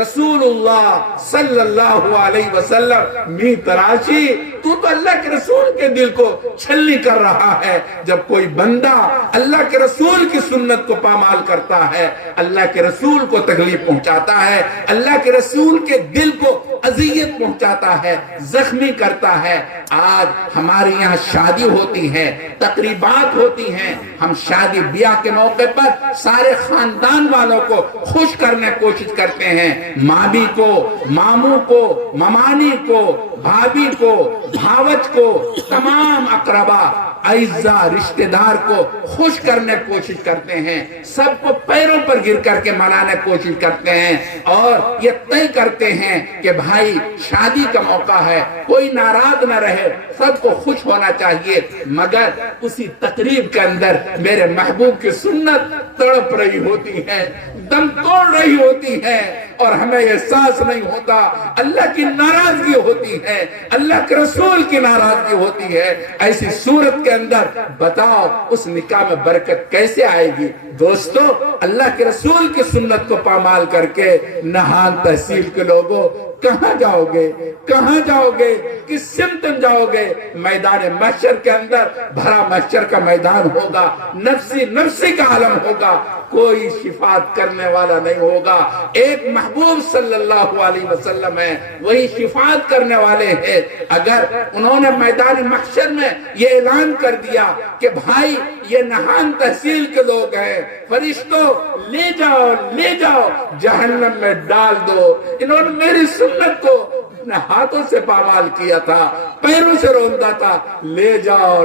رسول اللہ صلی اللہ علیہ وسلم می تراشی، تو اللہ کے رسول کے دل کو چھلنی کر رہا ہے۔ جب کوئی بندہ اللہ کے رسول کی سنت کو پامال کرتا ہے، اللہ کے رسول کو تکلیف پہنچاتا ہے، اللہ کے رسول کے دل کو اذیت پہنچاتا ہے، زخمی کرتا ہے۔ آج ہمارے یہاں شادی ہوتی ہے، تقریبات ہوتی ہیں، ہم شادی بیاہ کے موقع پر سارے خاندان والوں کو خوش کرنے کی کوشش کرتے ہیں، مامی کو، ماموں کو، ممانی کو، بھابھی کو، بھاوج کو، تمام اقربا اعزا رشتہ دار کو خوش کرنے کی کوشش کرتے ہیں، سب کو پیروں پر گر کر کے منانے کی کوشش کرتے ہیں اور یہ طے کرتے ہیں کہ بھائی شادی کا موقع ہے، کوئی ناراض نہ رہے، سب کو خوش ہونا چاہیے۔ مگر اسی تقریب کے اندر میرے محبوب کی سنت تڑپ رہی ہوتی ہے، دم توڑ رہی ہوتی ہے اور ہمیں احساس نہیں ہوتا، اللہ کی ناراضگی ہوتی ہے، اللہ کے رسول کی ناراضگی ہوتی ہے۔ ایسی صورت کے اندر بتاؤ اس نکاح میں برکت کیسے آئے گی؟ دوستو، اللہ کے رسول کی سنت کو پامال کر کے نہان تحصیل کے لوگوں کہاں جاؤ گے؟ کہاں جاؤ گے؟ کس سمت جاؤ گے؟ میدان محشر کے اندر بھرا محشر کا میدان ہوگا، نفسی نفسی کا عالم ہوگا، کوئی شفاعت کرنے والا نہیں ہوگا۔ ایک محبوب صلی اللہ علیہ وسلم ہے، وہی شفاعت کرنے والے ہیں۔ اگر انہوں نے میدان محشر میں یہ اعلان کر دیا کہ بھائی یہ نہان تحصیل کے لوگ ہیں، فرشتوں لے جاؤ جہنم میں ڈال دو، انہوں نے میری سنت کو اپنے ہاتھوں سے پامال کیا تھا، پیروں سے روندا تھا، لے جاؤ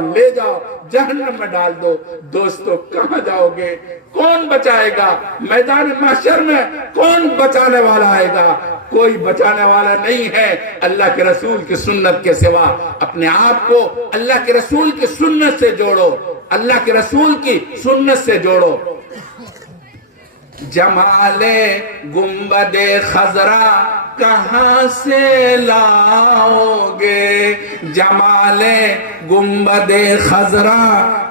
جہنم میں ڈال دو۔ دوستو کہاں جاؤ گے؟ کون بچائے گا؟ میدان محشر میں کون بچانے والا آئے گا؟ کوئی بچانے والا نہیں ہے اللہ کے رسول کی سنت کے سوا۔ اپنے آپ کو اللہ کے رسول کی سنت سے جوڑو، اللہ کے رسول کی سنت سے جوڑو۔ جمال گنبد خضرا کہاں سے لاؤ گے؟ جمال گنبد خضرا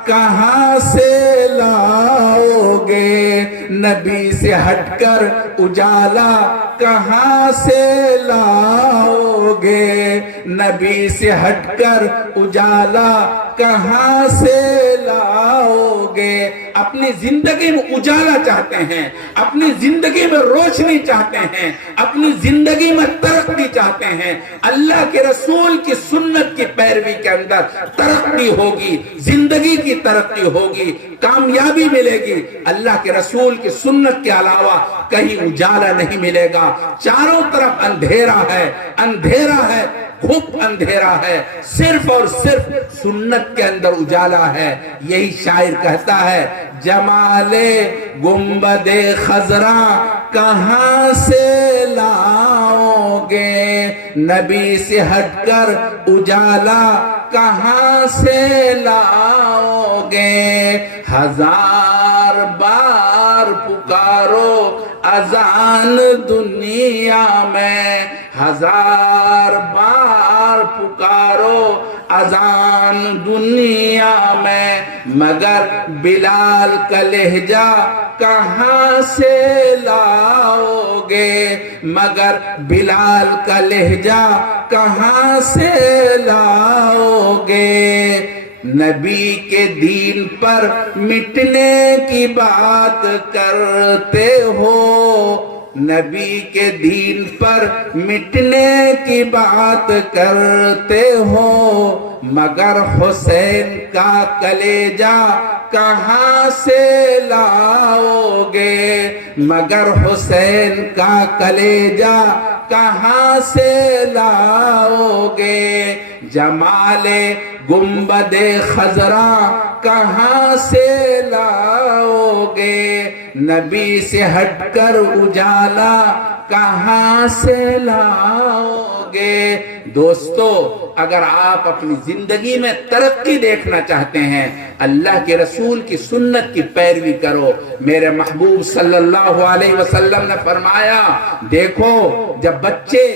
کہاں سے لاؤ گے؟ نبی سے ہٹ کر اجالا کہاں سے لاؤ گے؟ نبی سے ہٹ کر اجالا کہاں سے لاؤ گے؟ اپنی زندگی میں اجالا چاہتے ہیں، اپنی زندگی میں روشنی چاہتے ہیں، اپنی زندگی میں ترقی چاہتے ہیں، اللہ کے رسول کی سنت کی پیروی کے اندر ترقی ہوگی، زندگی کی ترقی ہوگی، کامیابی ملے گی۔ اللہ کے رسول کی سنت کے علاوہ کہیں اجالا نہیں ملے گا. چاروں طرف اندھیرا ہے, خوب اندھیرا ہے, صرف اور صرف سنت کے اندر اجالا ہے. یہی شاعر کہتا ہے جمال گنبد خضرا کہاں سے لاؤ گے, نبی سے ہٹ کر اجالا کہاں سے لاؤ گے. ہزار بار پکارو اذان دنیا میں, ہزار بار پکارو اذان دنیا میں, مگر بلال کا لہجہ کہاں سے لاؤ گے, مگر بلال کا لہجہ کہاں سے لاؤ گے. نبی کے دین پر مٹنے کی بات کرتے ہو, نبی کے دین پر مٹنے کی بات کرتے ہو, مگر حسین کا کلیجہ کہاں سے لاؤ گے, مگر حسین کا کلیجہ کہاں سے لاؤ گے. جمال گنبد خضرا کہاں سے لاؤ گے, نبی سے ہٹ کر اجالا کہاں سے لاؤ گے. دوستو, اگر آپ اپنی زندگی میں ترقی دیکھنا چاہتے ہیں, اللہ کے رسول کی سنت کی پیروی کرو. میرے محبوب صلی اللہ علیہ وسلم نے فرمایا, دیکھو جب بچے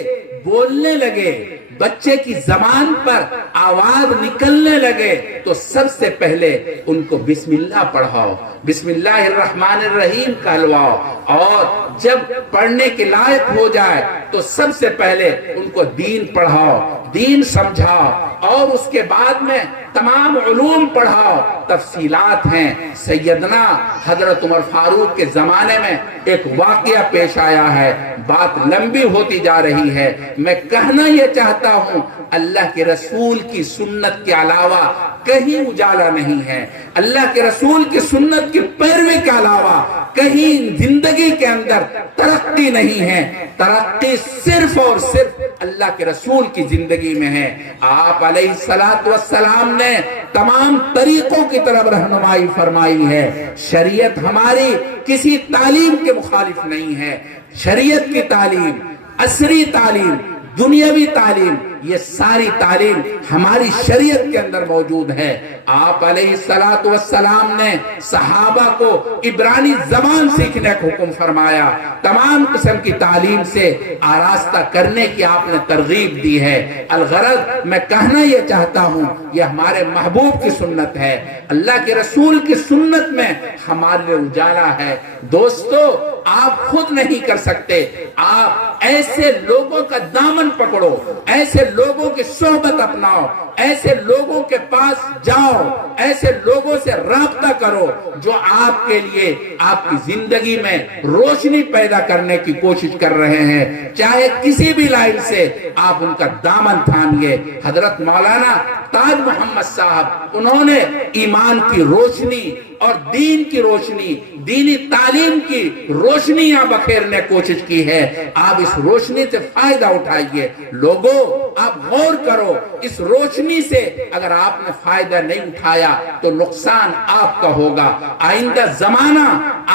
بولنے لگے, بچے کی زبان پر آواز نکلنے لگے, تو سب سے پہلے ان کو بسم اللہ پڑھاؤ, بسم اللہ الرحمن الرحیم کہلواؤ, اور جب پڑھنے کے لائق ہو جائے تو سب سے پہلے ان کو دین پڑھاؤ, دین سمجھاؤ, اور اس کے بعد میں تمام علوم پڑھاؤ. تفصیلات ہیں. سیدنا حضرت عمر فاروق کے زمانے میں ایک واقعہ پیش آیا ہے, بات لمبی ہوتی جا رہی ہے. میں کہنا یہ چاہتا ہوں, اللہ کے رسول کی سنت کے علاوہ کہیں اجالا نہیں ہے, اللہ کے رسول کی سنت کی پیروی کے علاوہ کہیں زندگی کے اندر ترقی نہیں ہے. ترقی صرف اور صرف اللہ کے رسول کی زندگی میں ہے. آپ علیہ السلام نے تمام طریقوں کی طرف رہنمائی فرمائی ہے. شریعت ہماری کسی تعلیم کے مخالف نہیں ہے. شریعت کی تعلیم, عصری تعلیم, دنیاوی تعلیم, یہ ساری تعلیم ہماری شریعت کے اندر موجود ہے. آپ علیہ السلام نے صحابہ کو عبرانی زبان سیکھنے کا حکم فرمایا. تمام قسم کی تعلیم سے آراستہ کرنے کی آپ نے ترغیب دی ہے. الغرض میں کہنا یہ چاہتا ہوں, یہ ہمارے محبوب کی سنت ہے, اللہ کے رسول کی سنت میں ہمارے لیے اجالا ہے. دوستو, آپ خود نہیں کر سکتے, آپ ایسے لوگوں کا دامن پکڑو, ایسے لوگوں کی صحبت اپناؤ, ایسے لوگوں کے پاس جاؤ, ایسے لوگوں سے رابطہ کرو جو آپ کے لیے آپ کی زندگی میں روشنی پیدا کرنے کی کوشش کر رہے ہیں. چاہے کسی بھی لائن سے آپ ان کا دامن تھامئے. حضرت مولانا تاج محمد صاحب, انہوں نے ایمان کی روشنی اور دین کی روشنی, دینی تعلیم کی روشنی یہاں بکھیرنے کوشش کی ہے. آپ اس روشنی سے فائدہ اٹھائیے. لوگوں, آپ غور کرو, اس روشنی سے اگر آپ نے فائدہ نہیں اٹھایا تو نقصان آپ کا ہوگا. آئندہ زمانہ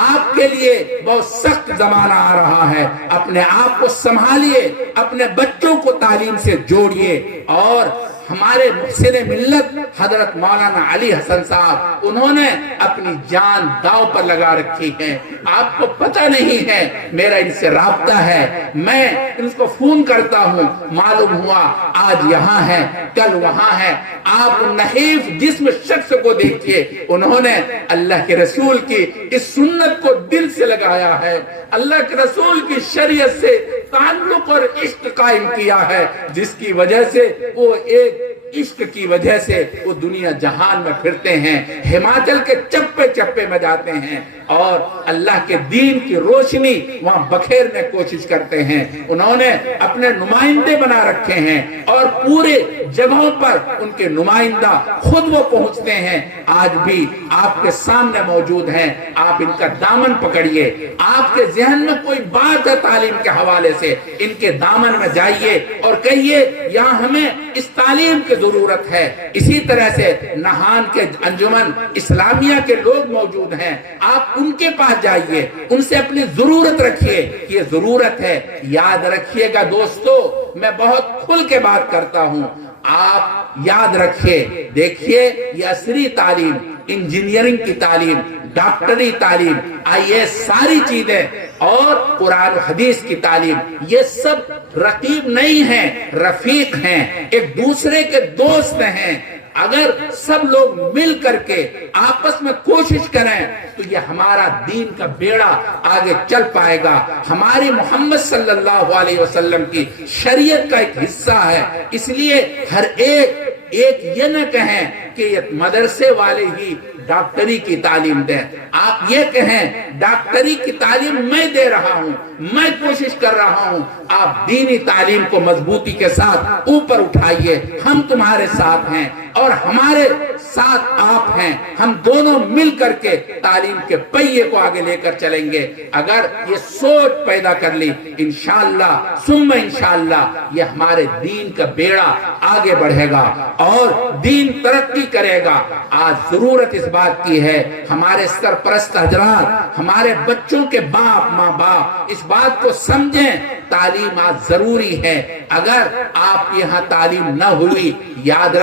آپ کے لیے بہت سخت زمانہ آ رہا ہے. اپنے آپ کو سنبھالیے, اپنے بچوں کو تعلیم سے جوڑیے. اور ہمارے محسن ملت حضرت مولانا علی حسن صاحب, انہوں نے اپنی جان داؤ پر لگا رکھی ہے. آپ کو پتہ نہیں ہے, میرا ان سے رابطہ ہے, میں ان کو فون کرتا ہوں, معلوم ہوا آج یہاں ہے, کل وہاں ہے. آپ نحیف جسم شخص کو دیکھیے, انہوں نے اللہ کے رسول کی اس سنت کو دل سے لگایا ہے, اللہ کے رسول کی شریعت سے تعلق اور عشق قائم کیا ہے, جس کی وجہ سے وہ ایک عشق کی وجہ سے وہ دنیا جہان میں پھرتے ہیں، ہماچل کے چپے چپے میں جاتے ہیں اور اللہ کے دین کی روشنی وہاں بکھیرنے کوشش کرتے ہیں۔ انہوں نے اپنے نمائندے بنا رکھے ہیں اور پورے جگہوں پر ان کے نمائندہ خود وہ پہنچتے ہیں، آج بھی آپ کے سامنے موجود ہیں۔ آپ ان کا دامن پکڑیے، آپ کے ذہن میں کوئی بات ہے تعلیم کے حوالے سے، ان کے دامن میں جائیے اور کہیے یہاں ہمیں اس تعلیم کی ضرورت ہے۔ اسی طرح سے نہان کے انجمن اسلامیہ کے لوگ موجود ہیں، آپ ان کے پاس جائیے، ان سے اپنی ضرورت رکھیے کہ یہ ضرورت ہے۔ یاد رکھیے گا دوستو، میں بہت کھل کے بات کرتا ہوں، آپ یاد رکھیے، دیکھیے یہ عصری تعلیم، انجینئرنگ کی تعلیم، ڈاکٹری تعلیم، IAS ساری چیزیں اور قرآن و حدیث کی تعلیم، یہ سب رقیب نہیں ہیں، رفیق ہیں، ایک دوسرے کے دوست ہیں۔ اگر سب لوگ مل کر کے آپس میں کوشش کریں تو یہ ہمارا دین کا بیڑا آگے چل پائے گا۔ ہماری محمد صلی اللہ علیہ وسلم کی شریعت کا ایک حصہ ہے، اس لیے ہر ایک یہ نہ کہیں کہ یہ مدرسے والے ہی ڈاکٹری کی تعلیم دیں، آپ یہ کہیں ڈاکٹری کی تعلیم میں دے رہا ہوں، میں کوشش کر رہا ہوں، آپ دینی تعلیم کو مضبوطی کے ساتھ اوپر اٹھائیے، ہم تمہارے ساتھ ہیں اور ہمارے ساتھ آپ ہیں، ہم دونوں مل کر کے تعلیم کے پہیے کو آگے لے کر چلیں گے۔ اگر یہ سوچ پیدا کر لی، انشاءاللہ ثم انشاءاللہ یہ ہمارے دین کا بیڑا آگے بڑھے گا اور دین ترقی کرے گا۔ آج ضرورت اس بات کی ہے، ہمارے سرپرست حضرات، ہمارے بچوں کے باپ ماں باپ اس بات کو سمجھیں، تعلیم آج ضروری ہے۔ اگر آپ یہاں تعلیم نہ ہوئی، یاد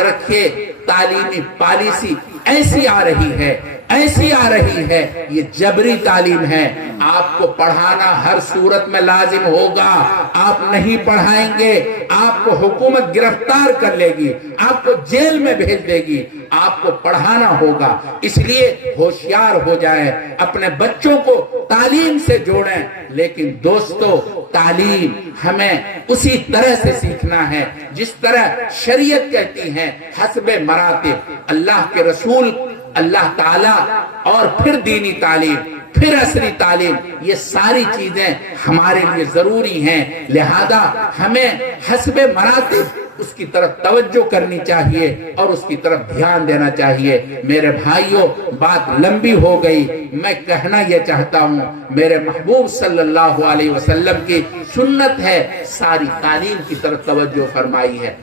رکھے تعلیمی پالیسی ایسی آ رہی ہے، یہ جبری تعلیم ہے۔ آپ کو پڑھانا ہر صورت میں لازم ہوگا، آپ نہیں پڑھائیں گے آپ کو حکومت گرفتار کر لے گی، آپ کو جیل میں بھیج دے گی، آپ کو پڑھانا ہوگا۔ اس لیے ہوشیار ہو جائیں، اپنے بچوں کو تعلیم سے جوڑیں۔ لیکن دوستو، تعلیم ہمیں اسی طرح سے سیکھنا ہے جس طرح شریعت کہتی ہے، حسب مراتب، اللہ کے رسول، اللہ تعالیٰ، اور پھر دینی تعلیم، پھر عصری تعلیم، یہ ساری چیزیں ہمارے لیے ضروری ہیں۔ لہذا ہمیں حسب مراتب اس کی طرف توجہ کرنی چاہیے اور اس کی طرف دھیان دینا چاہیے۔ میرے بھائیوں، بات لمبی ہو گئی، میں کہنا یہ چاہتا ہوں، میرے محبوب صلی اللہ علیہ وسلم کی سنت ہے، ساری تعلیم کی طرف توجہ فرمائی ہے۔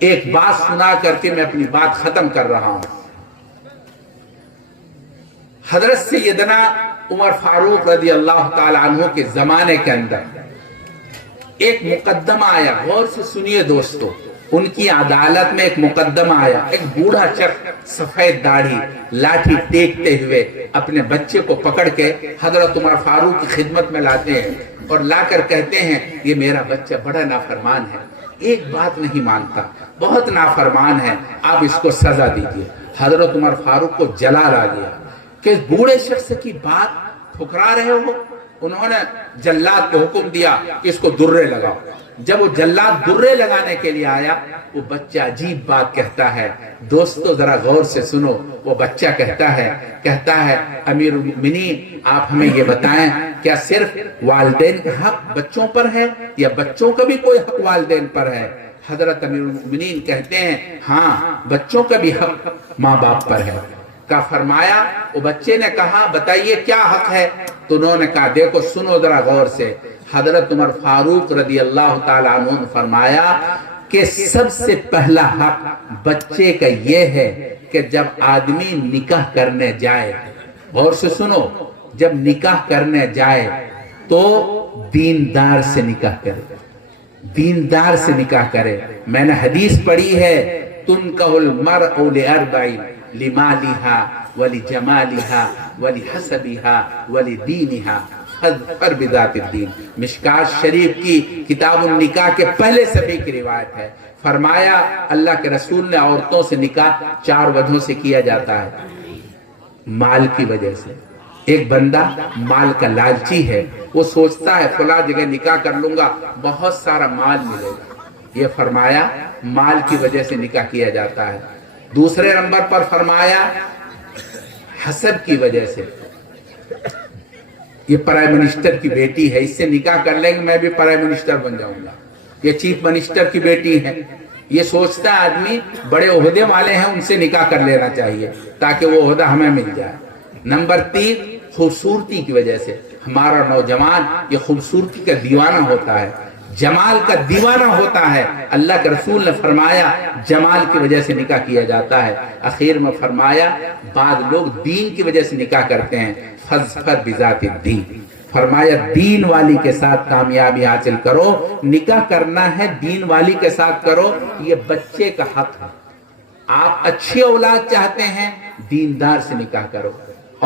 ایک بات سنا کر کے میں اپنی بات ختم کر رہا ہوں۔ حضرت سیدنا عمر فاروق رضی اللہ تعالی عنہ کے زمانے کے اندر ایک مقدمہ آیا، غور سے سنیے دوستو، ان کی عدالت میں ایک مقدمہ آیا۔ ایک بوڑھا شخص سفید داڑھی لاٹھی ٹیکتے ہوئے اپنے بچے کو پکڑ کے حضرت عمر فاروق کی خدمت میں لاتے ہیں اور لا کر کہتے ہیں یہ میرا بچہ بڑا نافرمان ہے، ایک بات نہیں مانتا، بہت نافرمان ہے، آپ اس کو سزا دیجیے۔ حضرت عمر فاروق کو جلال آ گیا کہ اس بوڑھے شخص کی بات ٹھکرا رہے ہو۔ انہوں نے جلاد کو حکم دیا کہ اس کو درے لگاؤ۔ جب وہ جلاد درے لگانے کے لیے آیا، وہ بچہ عجیب بات کہتا ہے، دوستو ذرا غور سے سنو۔ وہ بچہ کہتا ہے امیر المؤمنین، آپ ہمیں یہ بتائیں کیا صرف والدین کا حق بچوں پر ہے یا بچوں کا بھی کوئی حق والدین پر ہے؟ حضرت امیر المؤمنین کہتے ہیں ہاں، بچوں کا بھی حق ماں باپ پر ہے۔ کا فرمایا، وہ بچے نے کہا بتائیے کیا حق ہے؟ تو انہوں نے کہا دیکھو سنو ذرا غور سے۔ حضرت عمر فاروق رضی اللہ تعالیٰ عنہ نے فرمایا کہ سب سے پہلا حق بچے کا یہ ہے کہ جب آدمی نکاح کرنے جائے، غور سے سنو، جب نکاح کرنے جائے تو دیندار سے نکاح کرے، دیندار سے نکاح کرے۔ میں نے حدیث پڑھی ہے، تنکح المرء لأربع، لمالها ولجمالها ولحسبها ولدینها فاظفر بذات الدین۔ مشکات شریف کی کتاب النکاح کے پہلے صفحے کی روایت ہے۔ فرمایا اللہ کے رسول نے عورتوں سے نکاح 4 وجہوں سے کیا جاتا ہے۔ مال کی وجہ سے، ایک بندہ مال کا لالچی ہے، وہ سوچتا ہے فلاں جگہ نکاح کر لوں گا بہت سارا مال ملے گا۔ یہ فرمایا مال کی وجہ سے نکاح کیا جاتا ہے. دوسرے نمبر پر فرمایا حسب کی وجہ سے. یہ پرائم منسٹر کی بیٹی ہے، اس سے نکاح کر لیں گے میں بھی پرائم منسٹر بن جاؤں گا. یہ چیف منسٹر کی بیٹی ہے، یہ سوچتا ہے آدمی بڑے عہدے والے ہیں ان سے نکاح کر لینا چاہیے تاکہ وہ عہدہ ہمیں مل جائے. نمبر 3 خوبصورتی کی وجہ سے. ہمارا نوجوان یہ خوبصورتی کا دیوانہ ہوتا ہے، جمال کا دیوانہ ہوتا ہے. اللہ کے رسول نے فرمایا جمال کی وجہ سے نکاح کیا جاتا ہے. اخیر میں فرمایا بعض لوگ دین کی وجہ سے نکاح کرتے ہیں. فَاظْفَرْ بِذَاتِ الدِّينِ. فرمایا دین والی کے ساتھ کامیابی حاصل کرو. نکاح کرنا ہے دین والی کے ساتھ کرو. یہ بچے کا حق ہے. آپ اچھی اولاد چاہتے ہیں دیندار سے نکاح کرو.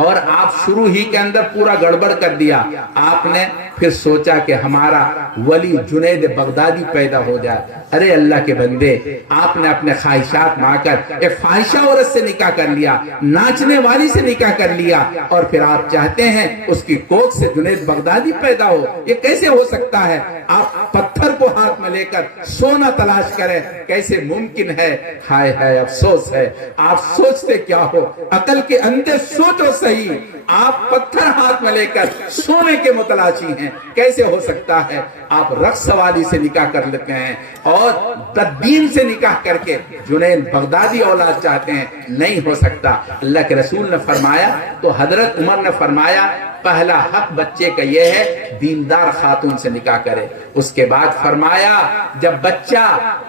اور آپ شروع ہی کے اندر پورا گڑبڑ کر دیا. آپ نے پھر سوچا کہ ہمارا ولی جنید بغدادی پیدا ہو جائے. ارے اللہ کے بندے، آپ نے اپنے خواہشات مار کر ایک فاحشہ عورت سے نکاح کر لیا، ناچنے والی سے نکاح کر لیا، اور پھر آپ چاہتے ہیں اس کی کوکھ سے جنید بغدادی پیدا ہو. یہ کیسے ہو سکتا ہے؟ آپ پتھر کو ہاتھ میں لے کر سونا تلاش کریں، کیسے ممکن ہے؟ ہائے ہائے افسوس ہے. آپ سوچتے کیا ہو؟ عقل کے اندر سوچو صحیح. آپ پتھر ہاتھ میں لے کر سونے کے متلاشی ہیں. کیسے ہو سکتا ہے؟ آپ رقص والی سے نکاح کر لیتے ہیں اور بددین سے نکاح کر کے جنید بغدادی اولاد چاہتے ہیں. نہیں ہو سکتا. اللہ کے رسول نے فرمایا تو حضرت عمر نے فرمایا پہلا حق بچے کا یہ ہے دیندار خاتون سے نکاح کرے. اس کے بعد فرمایا جب بچہ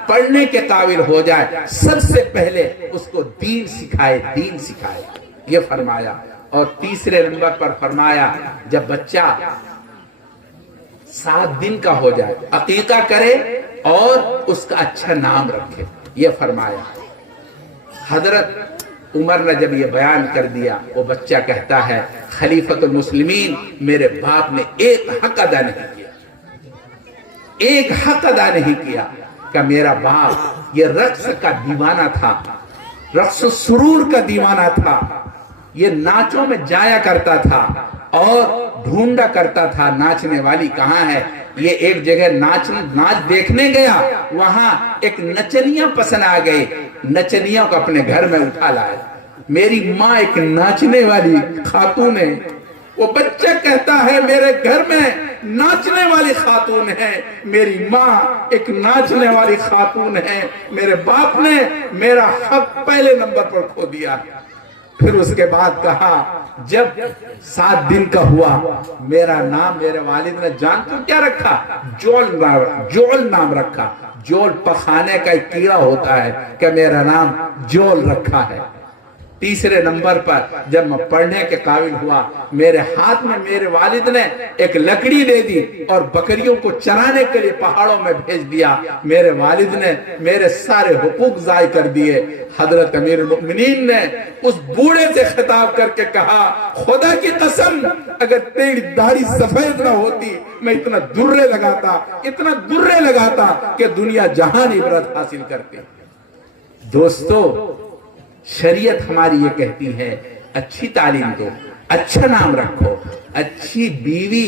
پڑھنے کے قابل ہو جائے سب سے پہلے اس کو دین سکھائے، دین سکھائے. یہ فرمایا. اور تیسرے نمبر پر فرمایا جب بچہ 7 دن کا ہو جائے عقیقہ کرے اور اس کا اچھا نام رکھے. یہ فرمایا. حضرت عمر نے جب یہ بیان کر دیا وہ بچہ کہتا ہے خلیفۃ المسلمین میرے باپ نے ایک حق ادا نہیں کیا، ایک حق ادا نہیں کیا کہ میرا باپ یہ رقص کا دیوانہ تھا، رقص و سرور کا دیوانہ تھا. یہ ناچوں میں جایا کرتا تھا اور ڈھونڈا کرتا تھا ناچنے والی کہاں ہے. یہ ایک جگہ ناچ دیکھنے گیا، وہاں ایک نچنیاں پسند آ گئی، نچنیاں کو اپنے گھر میں اٹھا لائے. میری ماں ایک ناچنے والی خاتون ہے. وہ بچہ کہتا ہے میرے گھر میں ناچنے والی خاتون ہے، میری ماں ایک ناچنے والی خاتون ہے. میرے باپ نے میرا حق پہلے نمبر پر کھو دیا. پھر اس کے بعد کہا جب 7 دن کا ہوا میرا نام میرے والد نے جان تو کیا رکھا؟ جول نام رکھا. جول پخانے کا ایک کیڑا ہوتا ہے کہ میرا نام جول رکھا ہے. تیسرے نمبر پر جب میں پڑھنے کے قابل ہوا میرے ہاتھ میں میرے والد نے ایک لکڑی دے دی اور بکریوں کو چرانے کے لیے پہاڑوں میں بھیج دیا. میرے والد نے میرے سارے حقوق ضائع کر دیے. حضرت امیر المؤمنین نے اس بوڑھے سے خطاب کر کے کہا خدا کی قسم اگر تیری داڑھی سفید نہ ہوتی میں اتنا درے لگاتا کہ دنیا جہان عبرت حاصل کرتی. دوستو شریعت ہماری یہ کہتی ہے اچھی تعلیم دو، اچھا نام رکھو، اچھی بیوی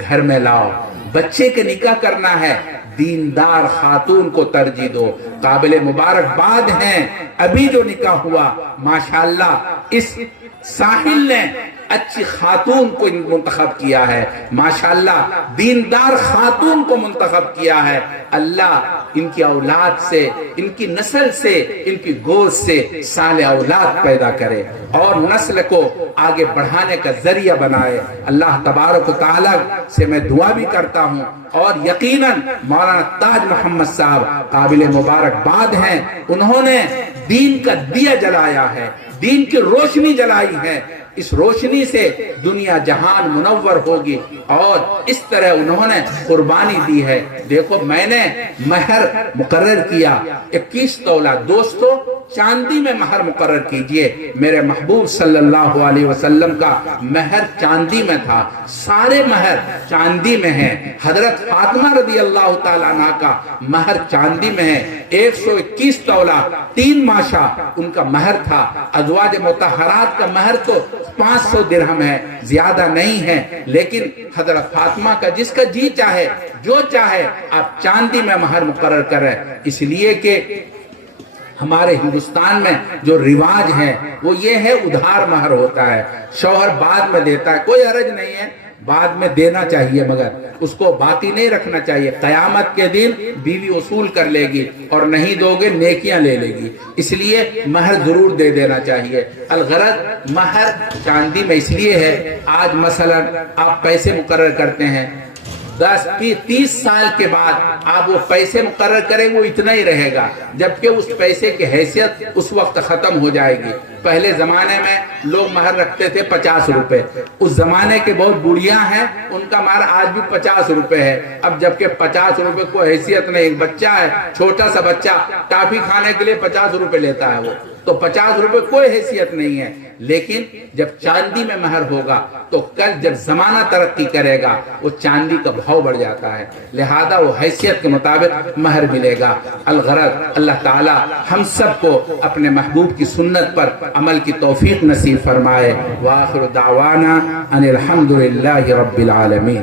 گھر میں لاؤ. بچے کے نکاح کرنا ہے دیندار خاتون کو ترجیح دو. قابل مبارکباد ہیں ابھی جو نکاح ہوا ماشاءاللہ اس ساحل نے اچھی خاتون کو منتخب کیا ہے، ماشاءاللہ دیندار خاتون کو منتخب کیا ہے. اللہ ان کی اولاد سے، ان کی نسل سے، ان کی گوشت سے صالح اولاد پیدا کرے اور نسل کو آگے بڑھانے کا ذریعہ بنائے. اللہ تبارک و تعالی سے میں دعا بھی کرتا ہوں اور یقیناً مولانا تاج محمد صاحب قابل مبارکباد ہیں. انہوں نے دین کا دیا جلایا ہے، دین کی روشنی جلائی ہے. اس روشنی سے دنیا جہان منور ہوگی اور اس طرح انہوں نے قربانی دی ہے. دیکھو میں نے مہر مقرر کیا 21 تولہ. دوستو چاندی میں مہر مقرر کیجئے. میرے محبوب صلی اللہ علیہ وسلم کا مہر چاندی میں تھا، سارے مہر چاندی میں ہیں. حضرت فاطمہ رضی اللہ تعالیٰ عنہ کا مہر چاندی میں ہے. 121 تولہ 3 ماشا ان کا مہر تھا. ازواج مطہرات کا مہر تو 500 درہم ہے، زیادہ نہیں ہے، لیکن حضرت فاطمہ کا جس کا جی چاہے جو چاہے آپ چاندی میں مہر مقرر کریں، اس لیے کہ ہمارے ہندوستان میں جو رواج ہے وہ یہ ہے ادھار مہر ہوتا ہے، شوہر بعد میں دیتا ہے، کوئی حرج نہیں ہے، بعد میں دینا چاہیے، مگر اس کو باقی نہیں رکھنا چاہیے۔ قیامت کے دن بیوی اصول کر لے گی اور نہیں دو گے نیکیاں لے لے گی، اس لیے مہر ضرور دے دینا چاہیے۔ الغرض مہر چاندی میں اس لیے ہے، آج مثلا آپ پیسے مقرر کرتے ہیں، 10-30 سال کے بعد آپ وہ پیسے مقرر کریں وہ اتنا ہی رہے گا، جبکہ اس پیسے کی حیثیت اس وقت ختم ہو جائے گی۔ پہلے زمانے میں لوگ مہر رکھتے تھے 50 روپے، اس زمانے کے بہت بوڑھیاں ہیں ان کا مہر آج بھی 50 روپے ہے، اب جبکہ 50 روپے کو حیثیت نہیں، ایک بچہ ہے چھوٹا سا بچہ ٹافی کھانے کے لیے 50 روپے لیتا ہے، وہ تو 50 روپے کوئی حیثیت نہیں ہے۔ لیکن جب چاندی میں مہر ہوگا تو کل جب زمانہ ترقی کرے گا وہ چاندی کا بھاؤ بڑھ جاتا ہے، لہذا وہ حیثیت کے مطابق مہر ملے گا۔ الغرض اللہ تعالی ہم سب کو اپنے محبوب کی سنت پر عمل کی توفیق نصیب فرمائے۔ وآخر دعوانا ان الحمدللہ رب العالمین۔